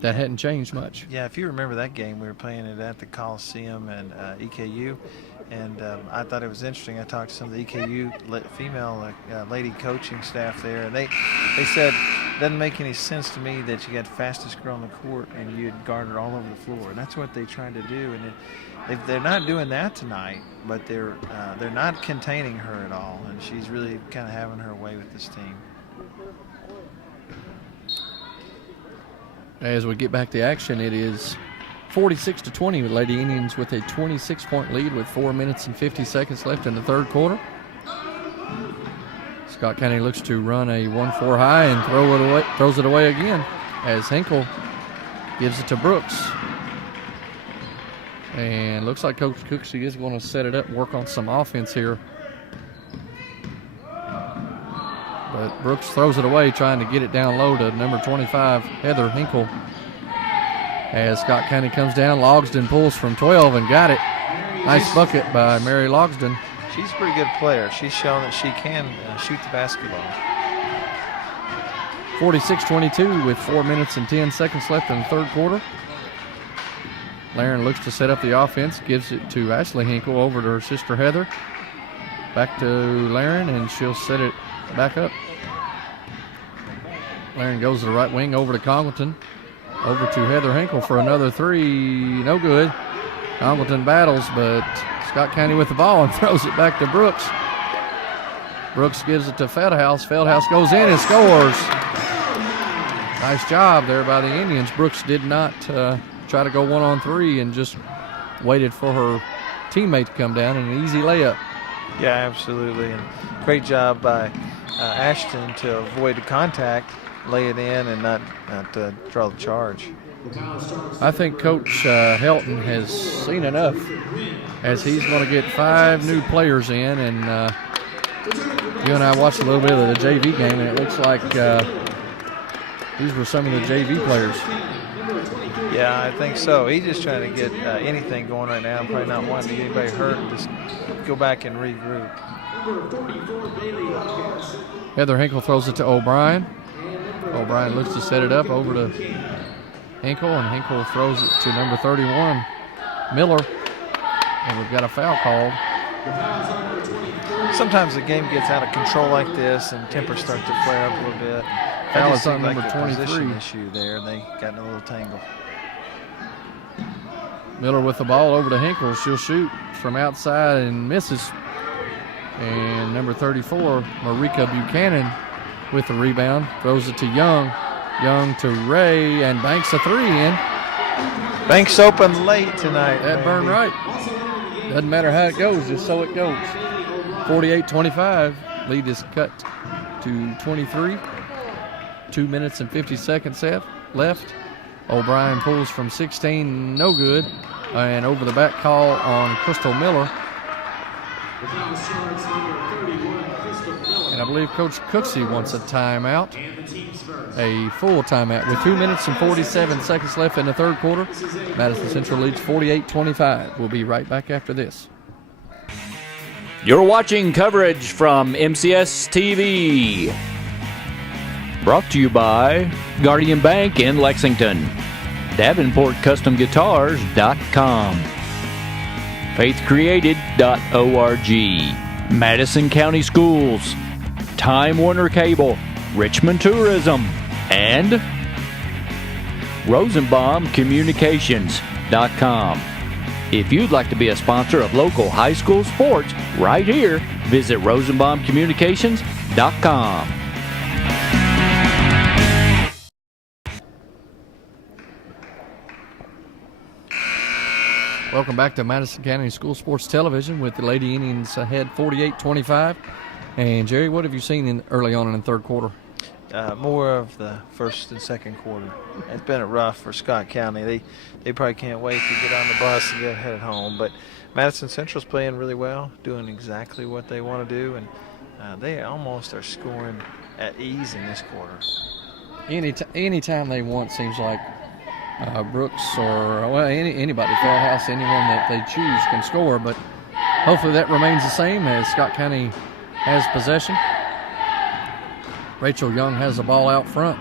that hadn't changed much. Yeah, if you remember that game, we were playing it at the Coliseum and EKU, and I thought it was interesting. I talked to some of the EKU female lady coaching staff there, and they said it doesn't make any sense to me that you got fastest girl on the court and you had guarded all over the floor, and that's what they tried to do. And they're not doing that tonight, but they're not containing her at all, and she's really kind of having her way with this team. As we get back to action, it is 46-20 with Lady Indians with a 26-point lead with 4 minutes and 50 seconds left in the third quarter. Scott County looks to run a 1-4 high and throws it away again as Hinkle gives it to Brooks. And looks like Coach Cooksey is going to set it up and work on some offense here. But Brooks throws it away, trying to get it down low to number 25, Heather Hinkle. As Scott County comes down, Logsdon pulls from 12 and got it. Nice bucket by Mary Logsdon. She's a pretty good player. She's shown that she can shoot the basketball. 46-22 with 4 minutes and 10 seconds left in the third quarter. Laren looks to set up the offense, gives it to Ashley Hinkle over to her sister Heather. Back to Laren, and she'll set it back up. Laren goes to the right wing over to Congleton. Over to Heather Hinkle for another three. No good. Congleton battles, but Scott County with the ball and throws it back to Brooks. Brooks gives it to Feldhaus. Feldhaus goes in and scores. Nice job there by the Indians. Brooks did not try to go 1-on-3 and just waited for her teammate to come down, and an easy layup. Yeah, absolutely. And great job by Ashton to avoid the contact, lay it in, and not draw the charge. I think Coach Helton has seen enough, as he's going to get 5 new players in. And you and I watched a little bit of the JV game, and it looks like these were some of the JV players. Yeah, I think so. He's just trying to get anything going right now. Probably not wanting to get anybody hurt and just go back and regroup. Heather Hinkle throws it to O'Brien. O'Brien looks to set it up over to Hinkle, and Hinkle throws it to number 31, Miller. And we've got a foul called. Sometimes the game gets out of control like this and tempers start to flare up a little bit. Foul is on number like 23. Position issue there. They got in a little tangle. Miller with the ball over to Hinkle. She'll shoot from outside and misses. And number 34, Marika Buchanan with the rebound. Throws it to Young. Young to Ray, and banks a three in. Banks open late tonight. That burned right. Doesn't matter how it goes, just so it goes. 48-25. Lead is cut to 23. 2 minutes and 50 seconds left. O'Brien pulls from 16, no good. And over the back call on Crystal Miller. And I believe Coach Cooksey wants a timeout. A full timeout with 2 minutes and 47 seconds left in the third quarter. Madison Central leads 48-25. We'll be right back after this. You're watching coverage from MCS TV. Brought to you by Guardian Bank in Lexington. DavenportCustomGuitars.com. FaithCreated.org. Madison County Schools. Time Warner Cable. Richmond Tourism. And RosenbaumCommunications.com. If you'd like to be a sponsor of local high school sports right here, visit RosenbaumCommunications.com. Welcome back to Madison County School Sports Television with the Lady Indians ahead 48-25. And, Jerry, what have you seen early on in the third quarter? More of the first and second quarter. It's been rough for Scott County. They probably can't wait to get on the bus and get headed home. But Madison Central's playing really well, doing exactly what they want to do, and they almost are scoring at ease in this quarter. Any time they want, seems like Brooks or anybody, Feldhouse, anyone that they choose can score. But hopefully that remains the same as Scott County has possession. Rachel Young has the ball out front.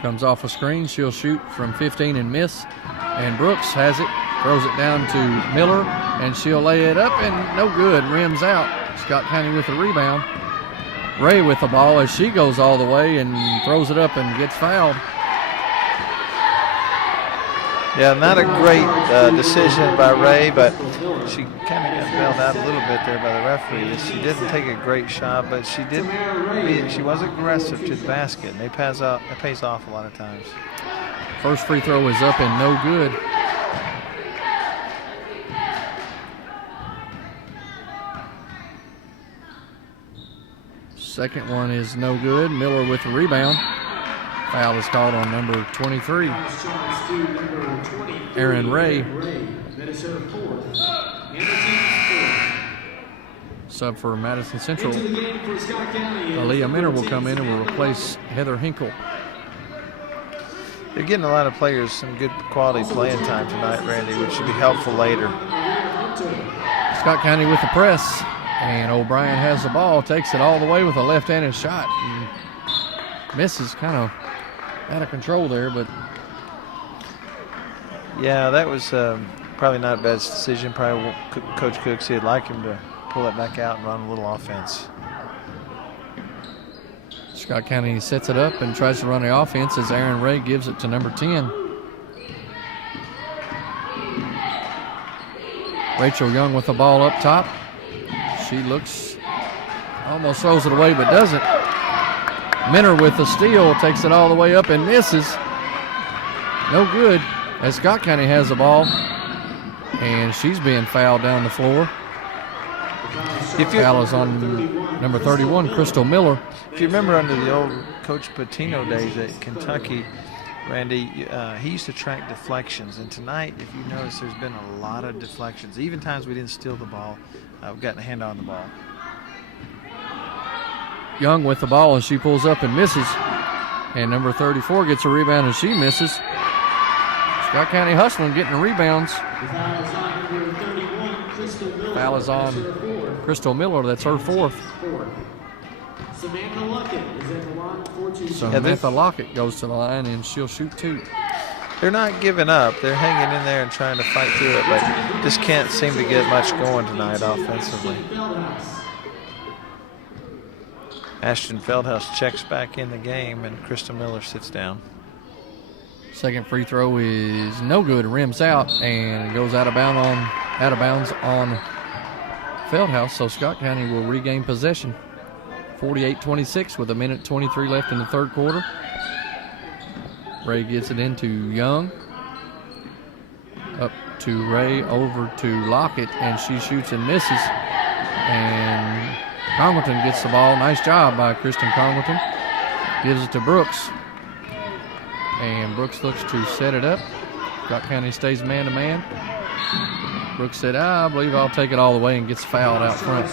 Comes off a screen. She'll shoot from 15 and miss. And Brooks has it. Throws it down to Miller. And she'll lay it up and no good. Rims out. Scott County with the rebound. Ray with the ball as she goes all the way and throws it up and gets fouled. Yeah, not a great decision by Ray, but she kind of got bailed out a little bit there by the referee. She didn't take a great shot, but she was aggressive to the basket, and it pays off a lot of times. First free throw is up and no good. Second one is no good. Miller with the rebound. Foul is called on number 23. Aaron Ray. Sub for Madison Central. Aaliyah Minner will come in and will replace Heather Hinkle. They're getting a lot of players some good quality playing time tonight, Randy, which should be helpful later. Scott County with the press. And O'Brien has the ball, takes it all the way with a left-handed shot. And misses, kind of out of control there, but. Yeah, that was probably not a bad decision. Probably Coach Cook said he'd like him to pull it back out and run a little offense. Scott County sets it up and tries to run the offense as Aaron Ray gives it to number 10. Rachel Young with the ball up top. She looks, almost throws it away, but doesn't. Minner with the steal, takes it all the way up and misses. No good, as Scott County has the ball, and she's being fouled down the floor. Foul is on number 31, Crystal Miller. If you remember under the old Coach Patino days at Kentucky, Randy, he used to track deflections, and tonight, if you notice, there's been a lot of deflections. Even times we didn't steal the ball, we've gotten a hand on the ball. Young with the ball, and she pulls up and misses. And number 34 gets a rebound, and she misses. Scott County hustling, getting the rebounds. Foul is on Crystal Miller. That's her fourth. Samantha Lockett goes to the line, and she'll shoot two. They're not giving up. They're hanging in there and trying to fight through it, but just can't seem to get much going tonight offensively. Ashton Feldhouse checks back in the game, and Crystal Miller sits down. Second free throw is no good. Rims out and goes out of bounds on Feldhouse. So Scott County will regain possession. 48-26 with 1:23 left in the third quarter. Ray gets it into Young. Up to Ray, over to Lockett, and she shoots and misses. And Congleton gets the ball. Nice job by Kristen Congleton. Gives it to Brooks. And Brooks looks to set it up. Scott County stays man-to-man. Brooks said, I believe I'll take it all the way, and gets fouled out front.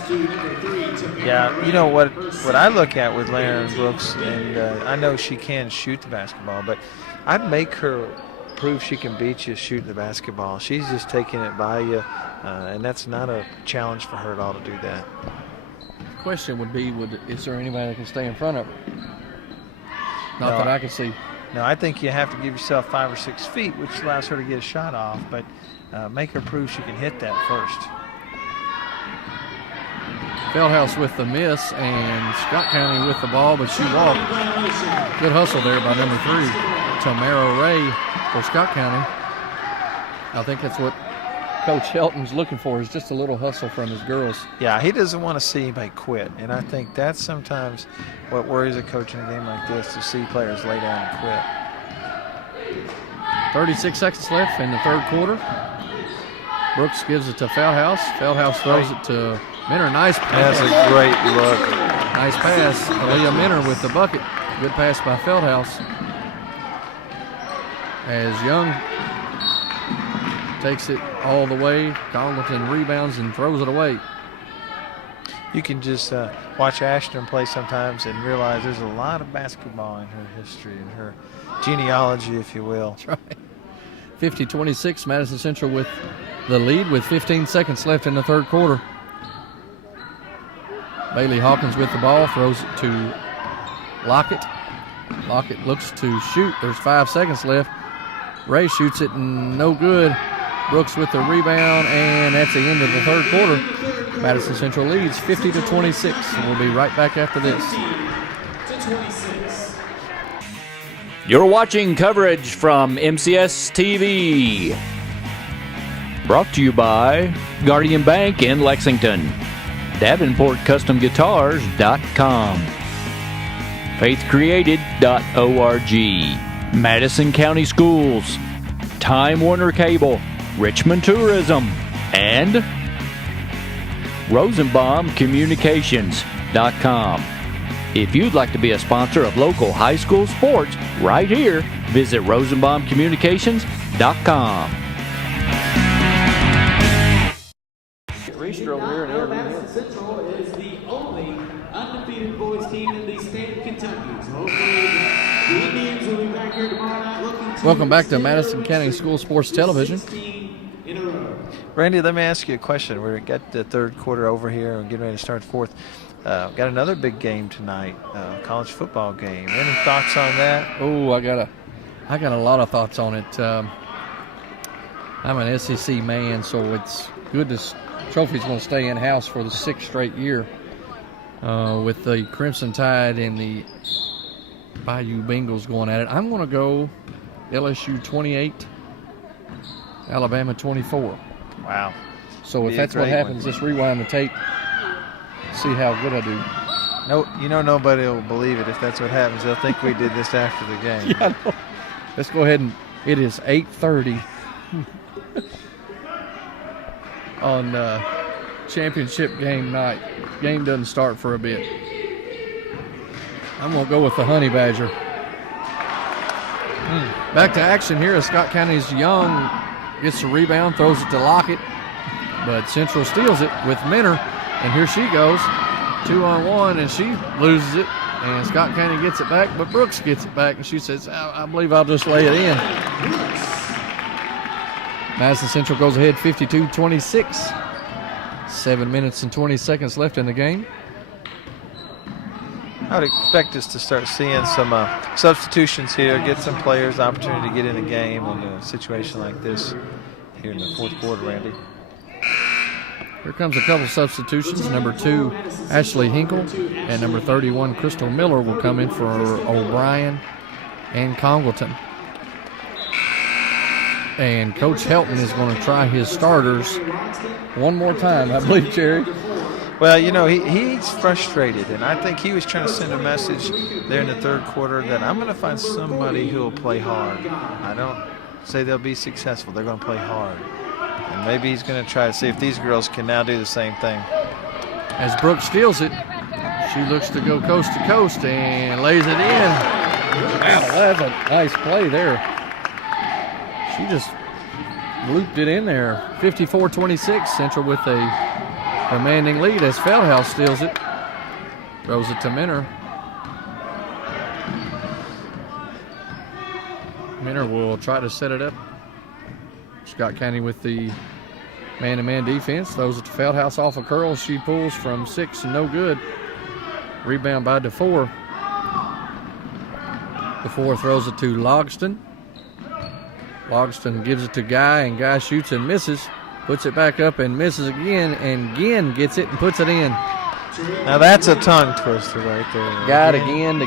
Yeah, you know what I look at with Lauren Brooks, and I know she can shoot the basketball, but I'd make her prove she can beat you shooting the basketball. She's just taking it by you, and that's not a challenge for her at all to do that. The question would be, is there anybody that can stay in front of her? Not that I can see. No, I think you have to give yourself 5 or 6 feet, which allows her to get a shot off, but make her prove she can hit that first. Feldhouse with the miss, and Scott County with the ball, but she walked. Good hustle there by number 3, Tamara Ray for Scott County. I think that's what Coach Shelton's looking for, is just a little hustle from his girls. Yeah, he doesn't want to see anybody quit, and I think that's sometimes what worries a coach in a game like this, to see players lay down and quit. 36 seconds left in the third quarter. Brooks gives it to Feldhaus. Feldhaus throws it to Minner. Nice pass. That's a great look. Nice pass. Aaliyah Minner with the bucket. Good pass by Feldhaus. As Young takes it all the way, Congleton rebounds and throws it away. You can just watch Ashton play sometimes and realize there's a lot of basketball in her history and her genealogy, if you will. That's right. 50-26, Madison Central with the lead with 15 seconds left in the third quarter. Bailey Hawkins with the ball, throws it to Lockett. Lockett looks to shoot. There's 5 seconds left. Ray shoots it and no good. Brooks with the rebound, and that's the end of the third quarter. Madison Central leads 50-26. We'll be right back after this. You're watching coverage from MCS TV. Brought to you by Guardian Bank in Lexington. DavenportCustomGuitars.com. FaithCreated.org. Madison County Schools. Time Warner Cable. Richmond Tourism. And RosenbaumCommunications.com. If you'd like to be a sponsor of local high school sports right here, visit RosenbaumCommunications.com. Madison Central is the only undefeated boys team in the state of Kentucky. So hopefully the Indians will be back here tomorrow night looking to... Welcome back to Madison County School Sports Television. In a row. Randy, let me ask you a question. We're got the third quarter over here and getting ready to start fourth. Got another big game tonight, college football game. Any thoughts on that? Oh, I got a lot of thoughts on it. I'm an SEC man, so it's good to trophy's going to stay in house for the 6th straight year. With the Crimson Tide and the Bayou Bengals going at it, I'm going to go LSU 28, Alabama 24. Wow. So if that's what happens, let's rewind the tape, see how good I do. No, nobody will believe it if that's what happens. They'll think we did this after the game. Yeah, no. Let's go ahead and it is 8:30 on championship game night. Game doesn't start for a bit. I'm going to go with the Honey Badger. Back to action here as Scott County's Young gets the rebound, throws it to Lockett, but Central steals it with Minner, and here she goes, 2-on-1, and she loses it, and Scott County gets it back, but Brooks gets it back, and she says, I believe I'll just lay it in. Madison Central goes ahead 52-26. 7 minutes and 20 seconds left in the game. I would expect us to start seeing some substitutions here, get some players opportunity to get in the game in a situation like this here in the fourth quarter, Randy. Here comes a couple substitutions. Number 2, Ashley Hinkle, and number 31, Crystal Miller, will come in for O'Brien and Congleton. And Coach Helton is going to try his starters one more time, I believe, Jerry. Well, he's frustrated, and I think he was trying to send a message there in the third quarter that I'm going to find somebody who will play hard. I don't say they'll be successful. They're going to play hard. And maybe he's going to try to see if these girls can now do the same thing. As Brooks steals it, she looks to go coast to coast and lays it in. Wow, that's a nice play there. She just looped it in there. 54-26, Central with a commanding lead as Feldhaus steals it. Throws it to Minner. Minner will try to set it up. Scott County with the man-to-man defense. Throws it to Feldhaus off a curl. She pulls from 6 and no good. Rebound by DeFore. DeFore throws it to Logston. Logston gives it to Guy, and Guy shoots and misses. Puts it back up and misses again, and Ginn gets it and puts it in. Now that's a tongue twister right there. Got it again.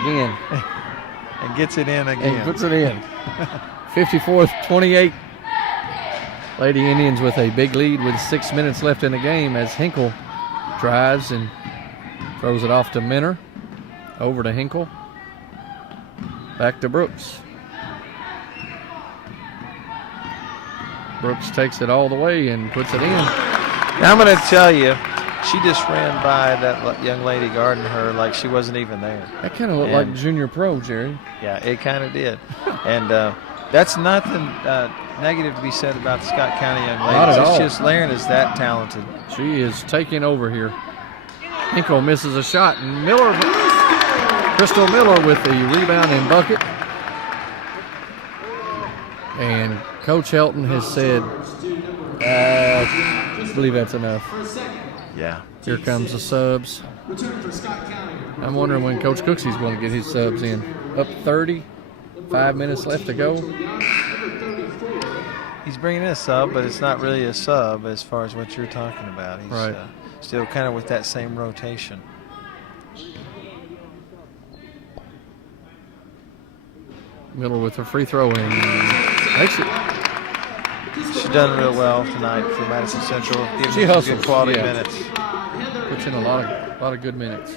And gets it in again. And puts it in. 54-28. Lady Indians with a big lead with 6 minutes left in the game as Hinkle drives and throws it off to Minner. Over to Hinkle. Back to Brooks. Brooks takes it all the way and puts it in. Now I'm going to tell you, she just ran by that young lady guarding her like she wasn't even there. That kind of looked like junior pro, Jerry. Yeah, it kind of did. And that's nothing negative to be said about the Scott County young ladies. Not at all. It's just Laren is that talented. She is taking over here. Hinkle misses a shot, and Crystal Miller with the rebound and bucket. And Coach Helton has said, I believe that's enough. Yeah. Here comes the subs. I'm wondering when Coach Cooksy's going to get his subs in. Up 30, 5 minutes left to go. He's bringing in a sub, but it's not really a sub as far as what you're talking about. He's right. Still kind of with that same rotation. Miller with a free throw and makes it. She's done real well tonight for Madison Central. She hustles. Good quality minutes. Puts in a lot of good minutes.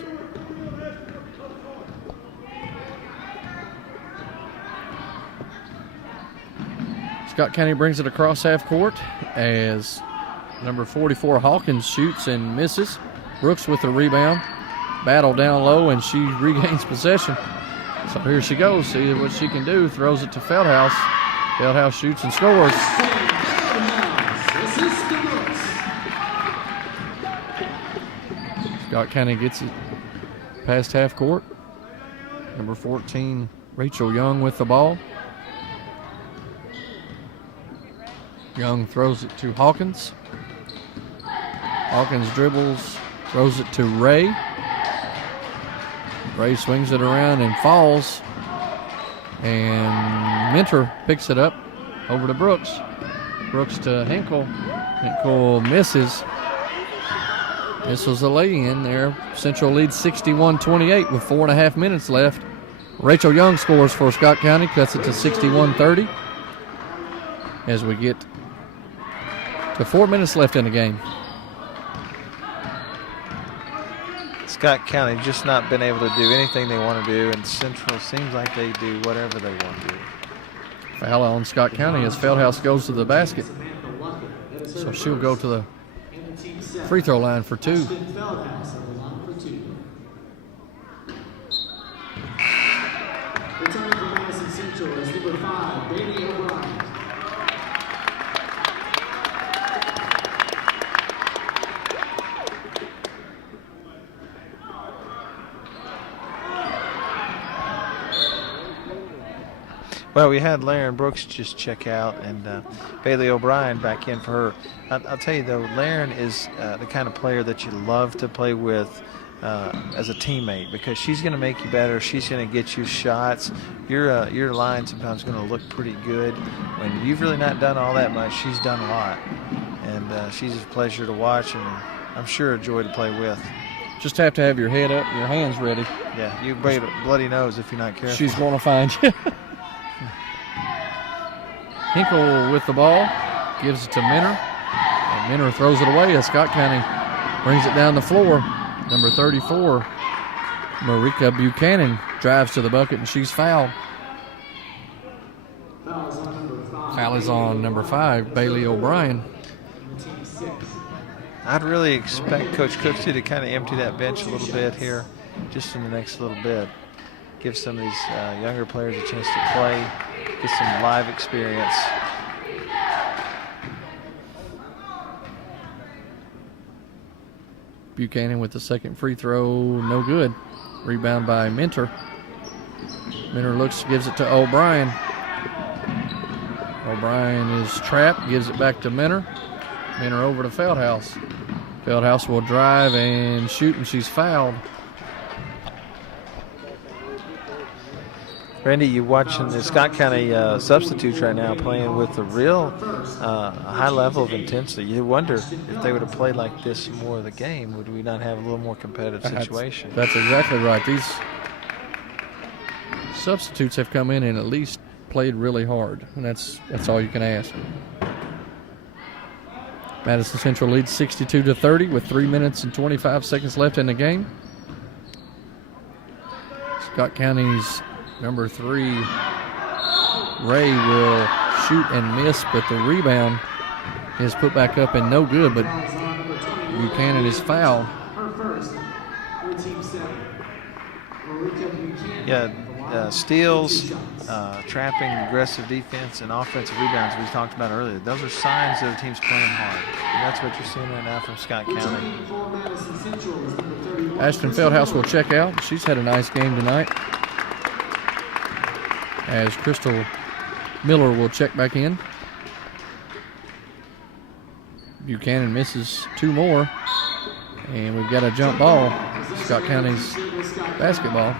Scott County brings it across half court as number 44 Hawkins shoots and misses. Brooks with the rebound. Battle down low, and she regains possession. So here she goes. See what she can do. Throws it to Feldhaus. Feldhaus shoots and scores. Scott County gets it past half court. Number 14, Rachel Young with the ball. Young throws it to Hawkins. Hawkins dribbles, throws it to Ray. Ray swings it around and falls. And Mentor picks it up over to Brooks. Brooks to Hinkle. Hinkle misses. This was a lay-in there. Central leads 61-28 with 4.5 minutes left. Rachel Young scores for Scott County, cuts it to 61-30 as we get to 4 minutes left in the game. Scott County just not been able to do anything they want to do, and Central seems like they do whatever they want to do. Foul on Scott County as Feldhaus goes to the basket. So she'll go to the free throw line for two. Returning from Madison Central is number 5, Bailey O'Brien. Well, we had Laren Brooks just check out, and Bailey O'Brien back in for her. I'll tell you, though, Laren is the kind of player that you love to play with as a teammate, because she's going to make you better. She's going to get you shots. Your line sometimes going to look pretty good. When you've really not done all that much, she's done a lot. And she's a pleasure to watch, and I'm sure a joy to play with. Just have to have your head up, your hands ready. Yeah, you break a bloody nose if you're not careful. She's going to find you. Hinkle with the ball, gives it to Minner, and Minner throws it away as Scott County brings it down the floor. Number 34, Marika Buchanan, drives to the bucket, and she's fouled. Foul is on number 5, Bailey O'Brien. I'd really expect Coach Cooksey to kind of empty that bench a little bit here, just in the next little bit. Give some of these younger players a chance to play, get some live experience. Buchanan with the second free throw, no good. Rebound by Minter. Minter looks, gives it to O'Brien. O'Brien is trapped, gives it back to Minter. Minter over to Feldhaus. Feldhaus will drive and shoot, and she's fouled. Randy, you watching the Scott County substitutes right now playing with a real high level of intensity. You wonder if they would have played like this more of the game, would we not have a little more competitive situation? That's exactly right. These substitutes have come in and at least played really hard, and that's all you can ask. Madison Central leads 62-30 with 3 minutes and 25 seconds left in the game. Scott County's number 3, Ray, will shoot and miss, but the rebound is put back up and no good, but Buchanan is fouled. Yeah, steals, trapping, aggressive defense, and offensive rebounds we talked about earlier. Those are signs that the team's playing hard. And that's what you're seeing right now from Scott County. Ashton Feldhouse will check out. She's had a nice game tonight. As Crystal Miller will check back in. Buchanan misses 2 more. And we've got a jump ball. Scott County's basketball.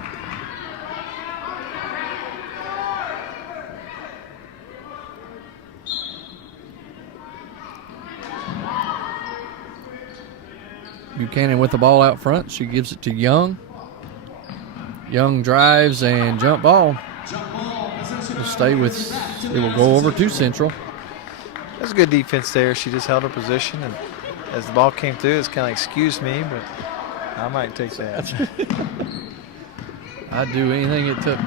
Buchanan with the ball out front. She gives it to Young. Young drives and jump ball. Will stay with, it will go over to Central. That's a good defense there. She just held her position, and as the ball came through, it's kind of like, excuse me, but I might take that. I'd do anything it took.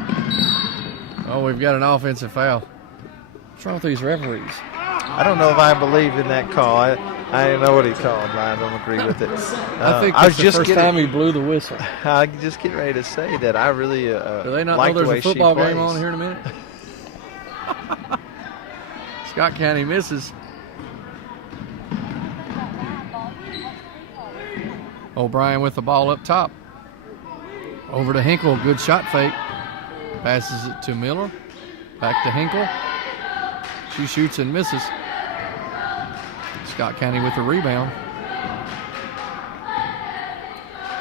Oh, we've got an offensive foul. What's wrong with these referees? I don't know if I believe in that call. I don't know what he called, but I don't agree with it. I think that's the first time he blew the whistle. I just get ready to say that I really Do they not like know the way there's a football she plays. game on here in a minute? Scott County misses. O'Brien with the ball up top. Over to Hinkle. Good shot fake. Passes it to Miller. Back to Hinkle. She shoots and misses. Scott County with the rebound.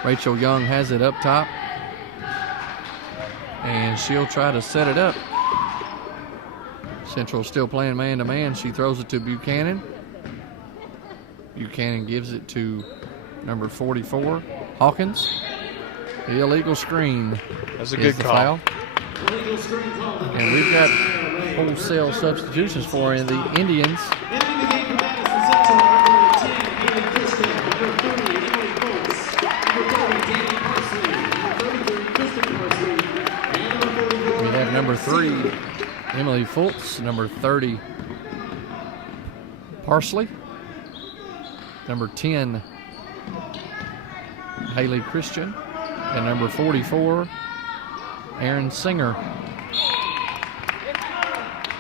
Rachel Young has it up top. And she'll try to set it up. Central still playing man-to-man. She throws it to Buchanan. Buchanan gives it to number 44, Hawkins. The illegal screen. That's a good call. Foul. And we've got wholesale substitutions for the Indians. We have number 3, Emily Fultz, number 30, Parsley, number 10, Haley Christian, and number 44, Aaron Singer,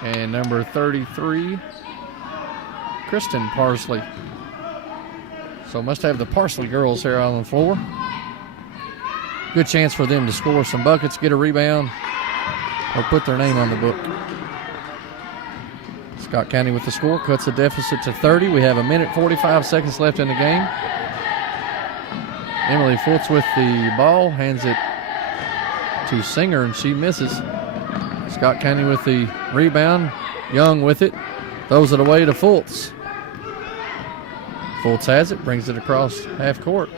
and number 33, Kristen Parsley. So must have the Parsley girls here on the floor. Good chance for them to score some buckets, get a rebound, or put their name on the book. Scott County with the score, cuts the deficit to 30. We have 1:45 seconds left in the game. Emily Fultz with the ball, hands it to Singer, and she misses. Scott County with the rebound. Young with it, throws it away to Fultz. Fultz has it, brings it across half court,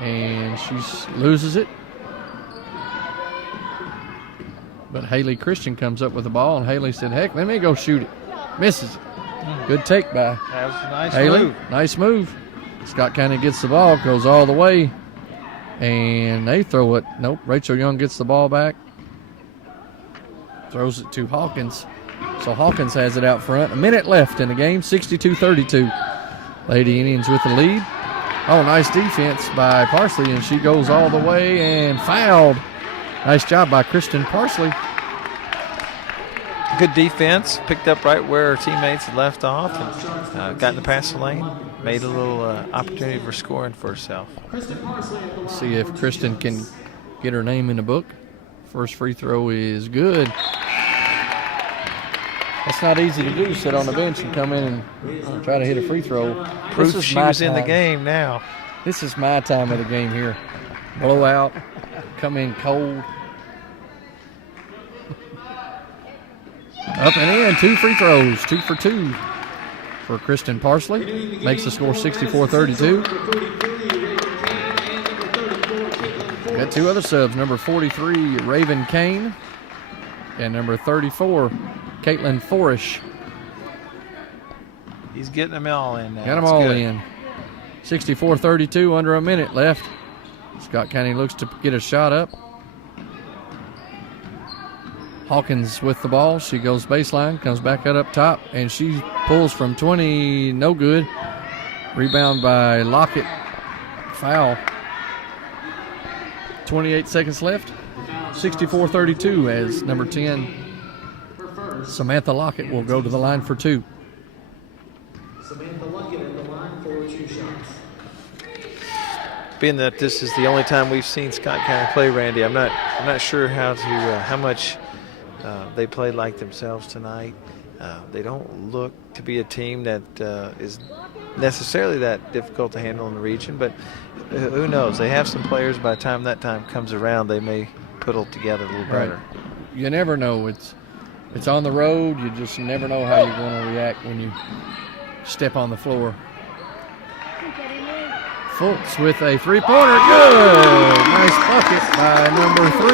and she loses it. But Haley Christian comes up with the ball, and Haley said, heck, let me go shoot it. Misses it. Good take by That was a nice Haley. move. Nice move. Scott County gets the ball, goes all the way, and they throw it. Nope, Rachel Young gets the ball back. Throws it to Hawkins. So Hawkins has it out front. A minute left in the game, 62-32. Lady Indians with the lead. Oh, nice defense by Parsley, and she goes all the way and fouled. Nice job by Kristen Parsley. Good defense, picked up right where her teammates had left off, and got in the pass lane, made a little opportunity for scoring for herself. Let's see if Kristen can get her name in the book. First free throw is good. That's not easy to do, sit on the bench and come in and try to hit a free throw. Proof she was in the game now. This is my time of the game here. Blowout, come in cold. Up and in, 2 free throws, 2 for 2 for Kristen Parsley. Makes the score 64-32. Got 2 other subs, number 43, Raven Kane, and number 34, Caitlin Forish. He's getting them all in now. Got them all in. 64-32, under a minute left. Scott County looks to get a shot up. Hawkins with the ball. She goes baseline, comes back out up top, and she pulls from 20, no good. Rebound by Lockett. Foul. 28 seconds left. 64-32 as number 10, Samantha Lockett, will go to the line for two. Samantha Luckett at the line for 2 shots. Being that this is the only time we've seen Scott County play, Randy, I'm not sure how much they played like themselves tonight. They don't look to be a team that is necessarily that difficult to handle in the region, but who knows? They have some players. By the time that time comes around, they may put it together a little better. You never know. It's on the road. You just never know how you're going to react when you step on the floor. Fultz with a three-pointer. Good. Nice bucket by number 3,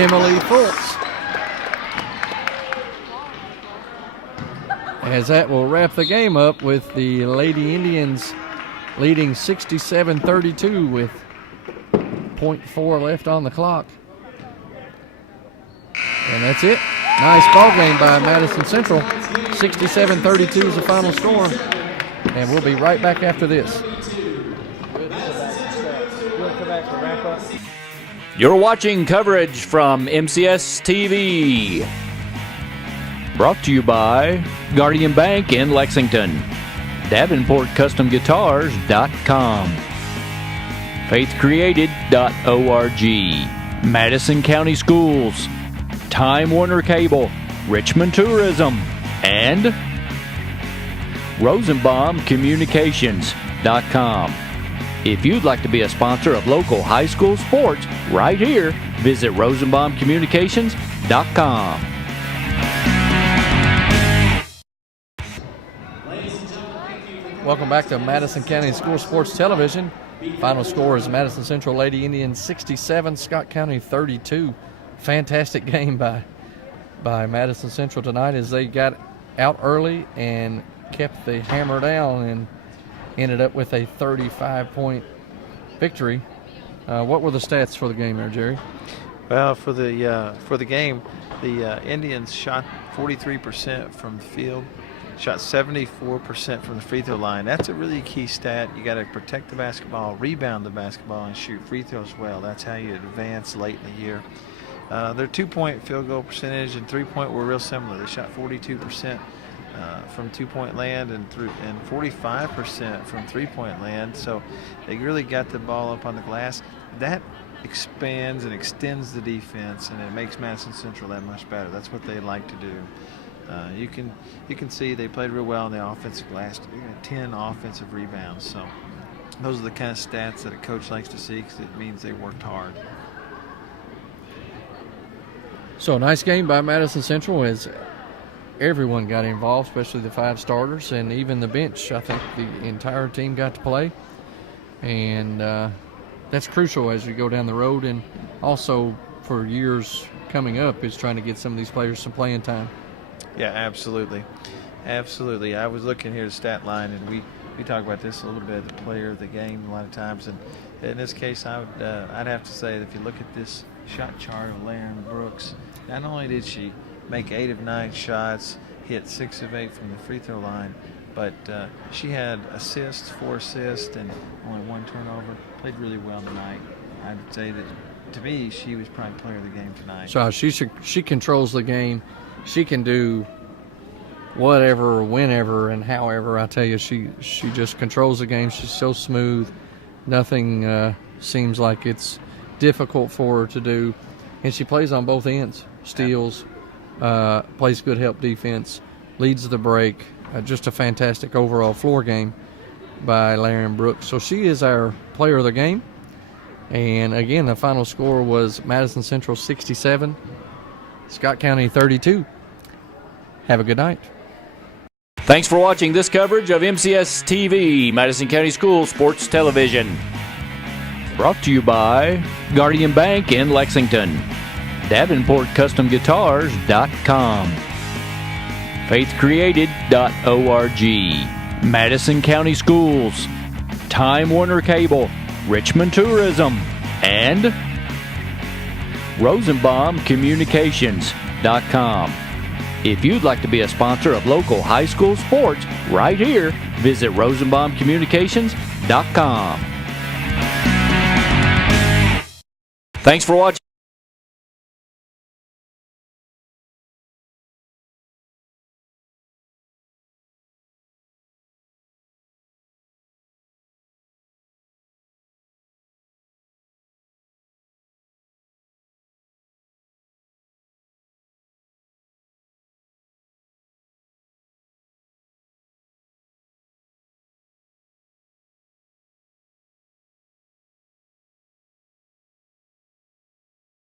Emily Fultz. As that will wrap the game up with the Lady Indians leading 67-32 with 0.4 left on the clock. And that's it. Nice ball game by Madison Central. 67-32 is the final score. And we'll be right back after this. You're watching coverage from MCS TV. Brought to you by Guardian Bank in Lexington. DavenportCustomGuitars.com. FaithCreated.org. Madison County Schools. Time Warner Cable. Richmond Tourism. And RosenbaumCommunications.com. If you'd like to be a sponsor of local high school sports right here, visit RosenbaumCommunications.com. Welcome back to Madison County School Sports Television. Final score is Madison Central Lady Indians 67, Scott County 32. Fantastic game by Madison Central tonight as they got out early and kept the hammer down and ended up with a 35-point victory. What were the stats for the game there, Jerry? Well, for the game, the Indians shot 43% from the field, shot 74% from the free throw line. That's a really key stat. You got to protect the basketball, rebound the basketball, and shoot free throws well. That's how you advance late in the year. Their 2-point field goal percentage and 3-point were real similar. They shot 42% from 2-point land and 45% from 3-point land. So they really got the ball up on the glass. That expands and extends the defense, and it makes Madison Central that much better. That's what they like to do. You can see they played real well in the offensive glass. 10 offensive rebounds. So those are the kind of stats that a coach likes to see because it means they worked hard. So nice game by Madison Central as everyone got involved, especially the 5 starters and even the bench. I think the entire team got to play, and that's crucial as you go down the road, and also for years coming up is trying to get some of these players some playing time. Yeah, absolutely. Absolutely. I was looking here at the stat line, and we talk about this a little bit, the player of the game a lot of times, and in this case I'd have to say that if you look at this shot chart of Lauren Brooks, not only did she make 8 of 9 shots, hit 6 of 8 from the free throw line, but she had 4 assists, and only 1 turnover. Played really well tonight. I'd say that, to me, she was probably player of the game tonight. So she controls the game. She can do whatever, whenever, and however. I tell you, she just controls the game. She's so smooth. Nothing seems like it's difficult for her to do. And she plays on both ends. Steals, plays good help defense, leads the break. Just a fantastic overall floor game by Laren Brooks. So she is our player of the game. And again, the final score was Madison Central 67, Scott County 32. Have a good night. Thanks for watching this coverage of MCS TV, Madison County School Sports Television. Brought to you by Guardian Bank in Lexington. DavenportCustomGuitars.com. FaithCreated.org. Madison County Schools. Time Warner Cable. Richmond Tourism. And RosenbaumCommunications.com. rosenbaumcommunications.com. If you'd like to be a sponsor of local high school sports right here, visit rosenbaumcommunications.com. Thanks for watching.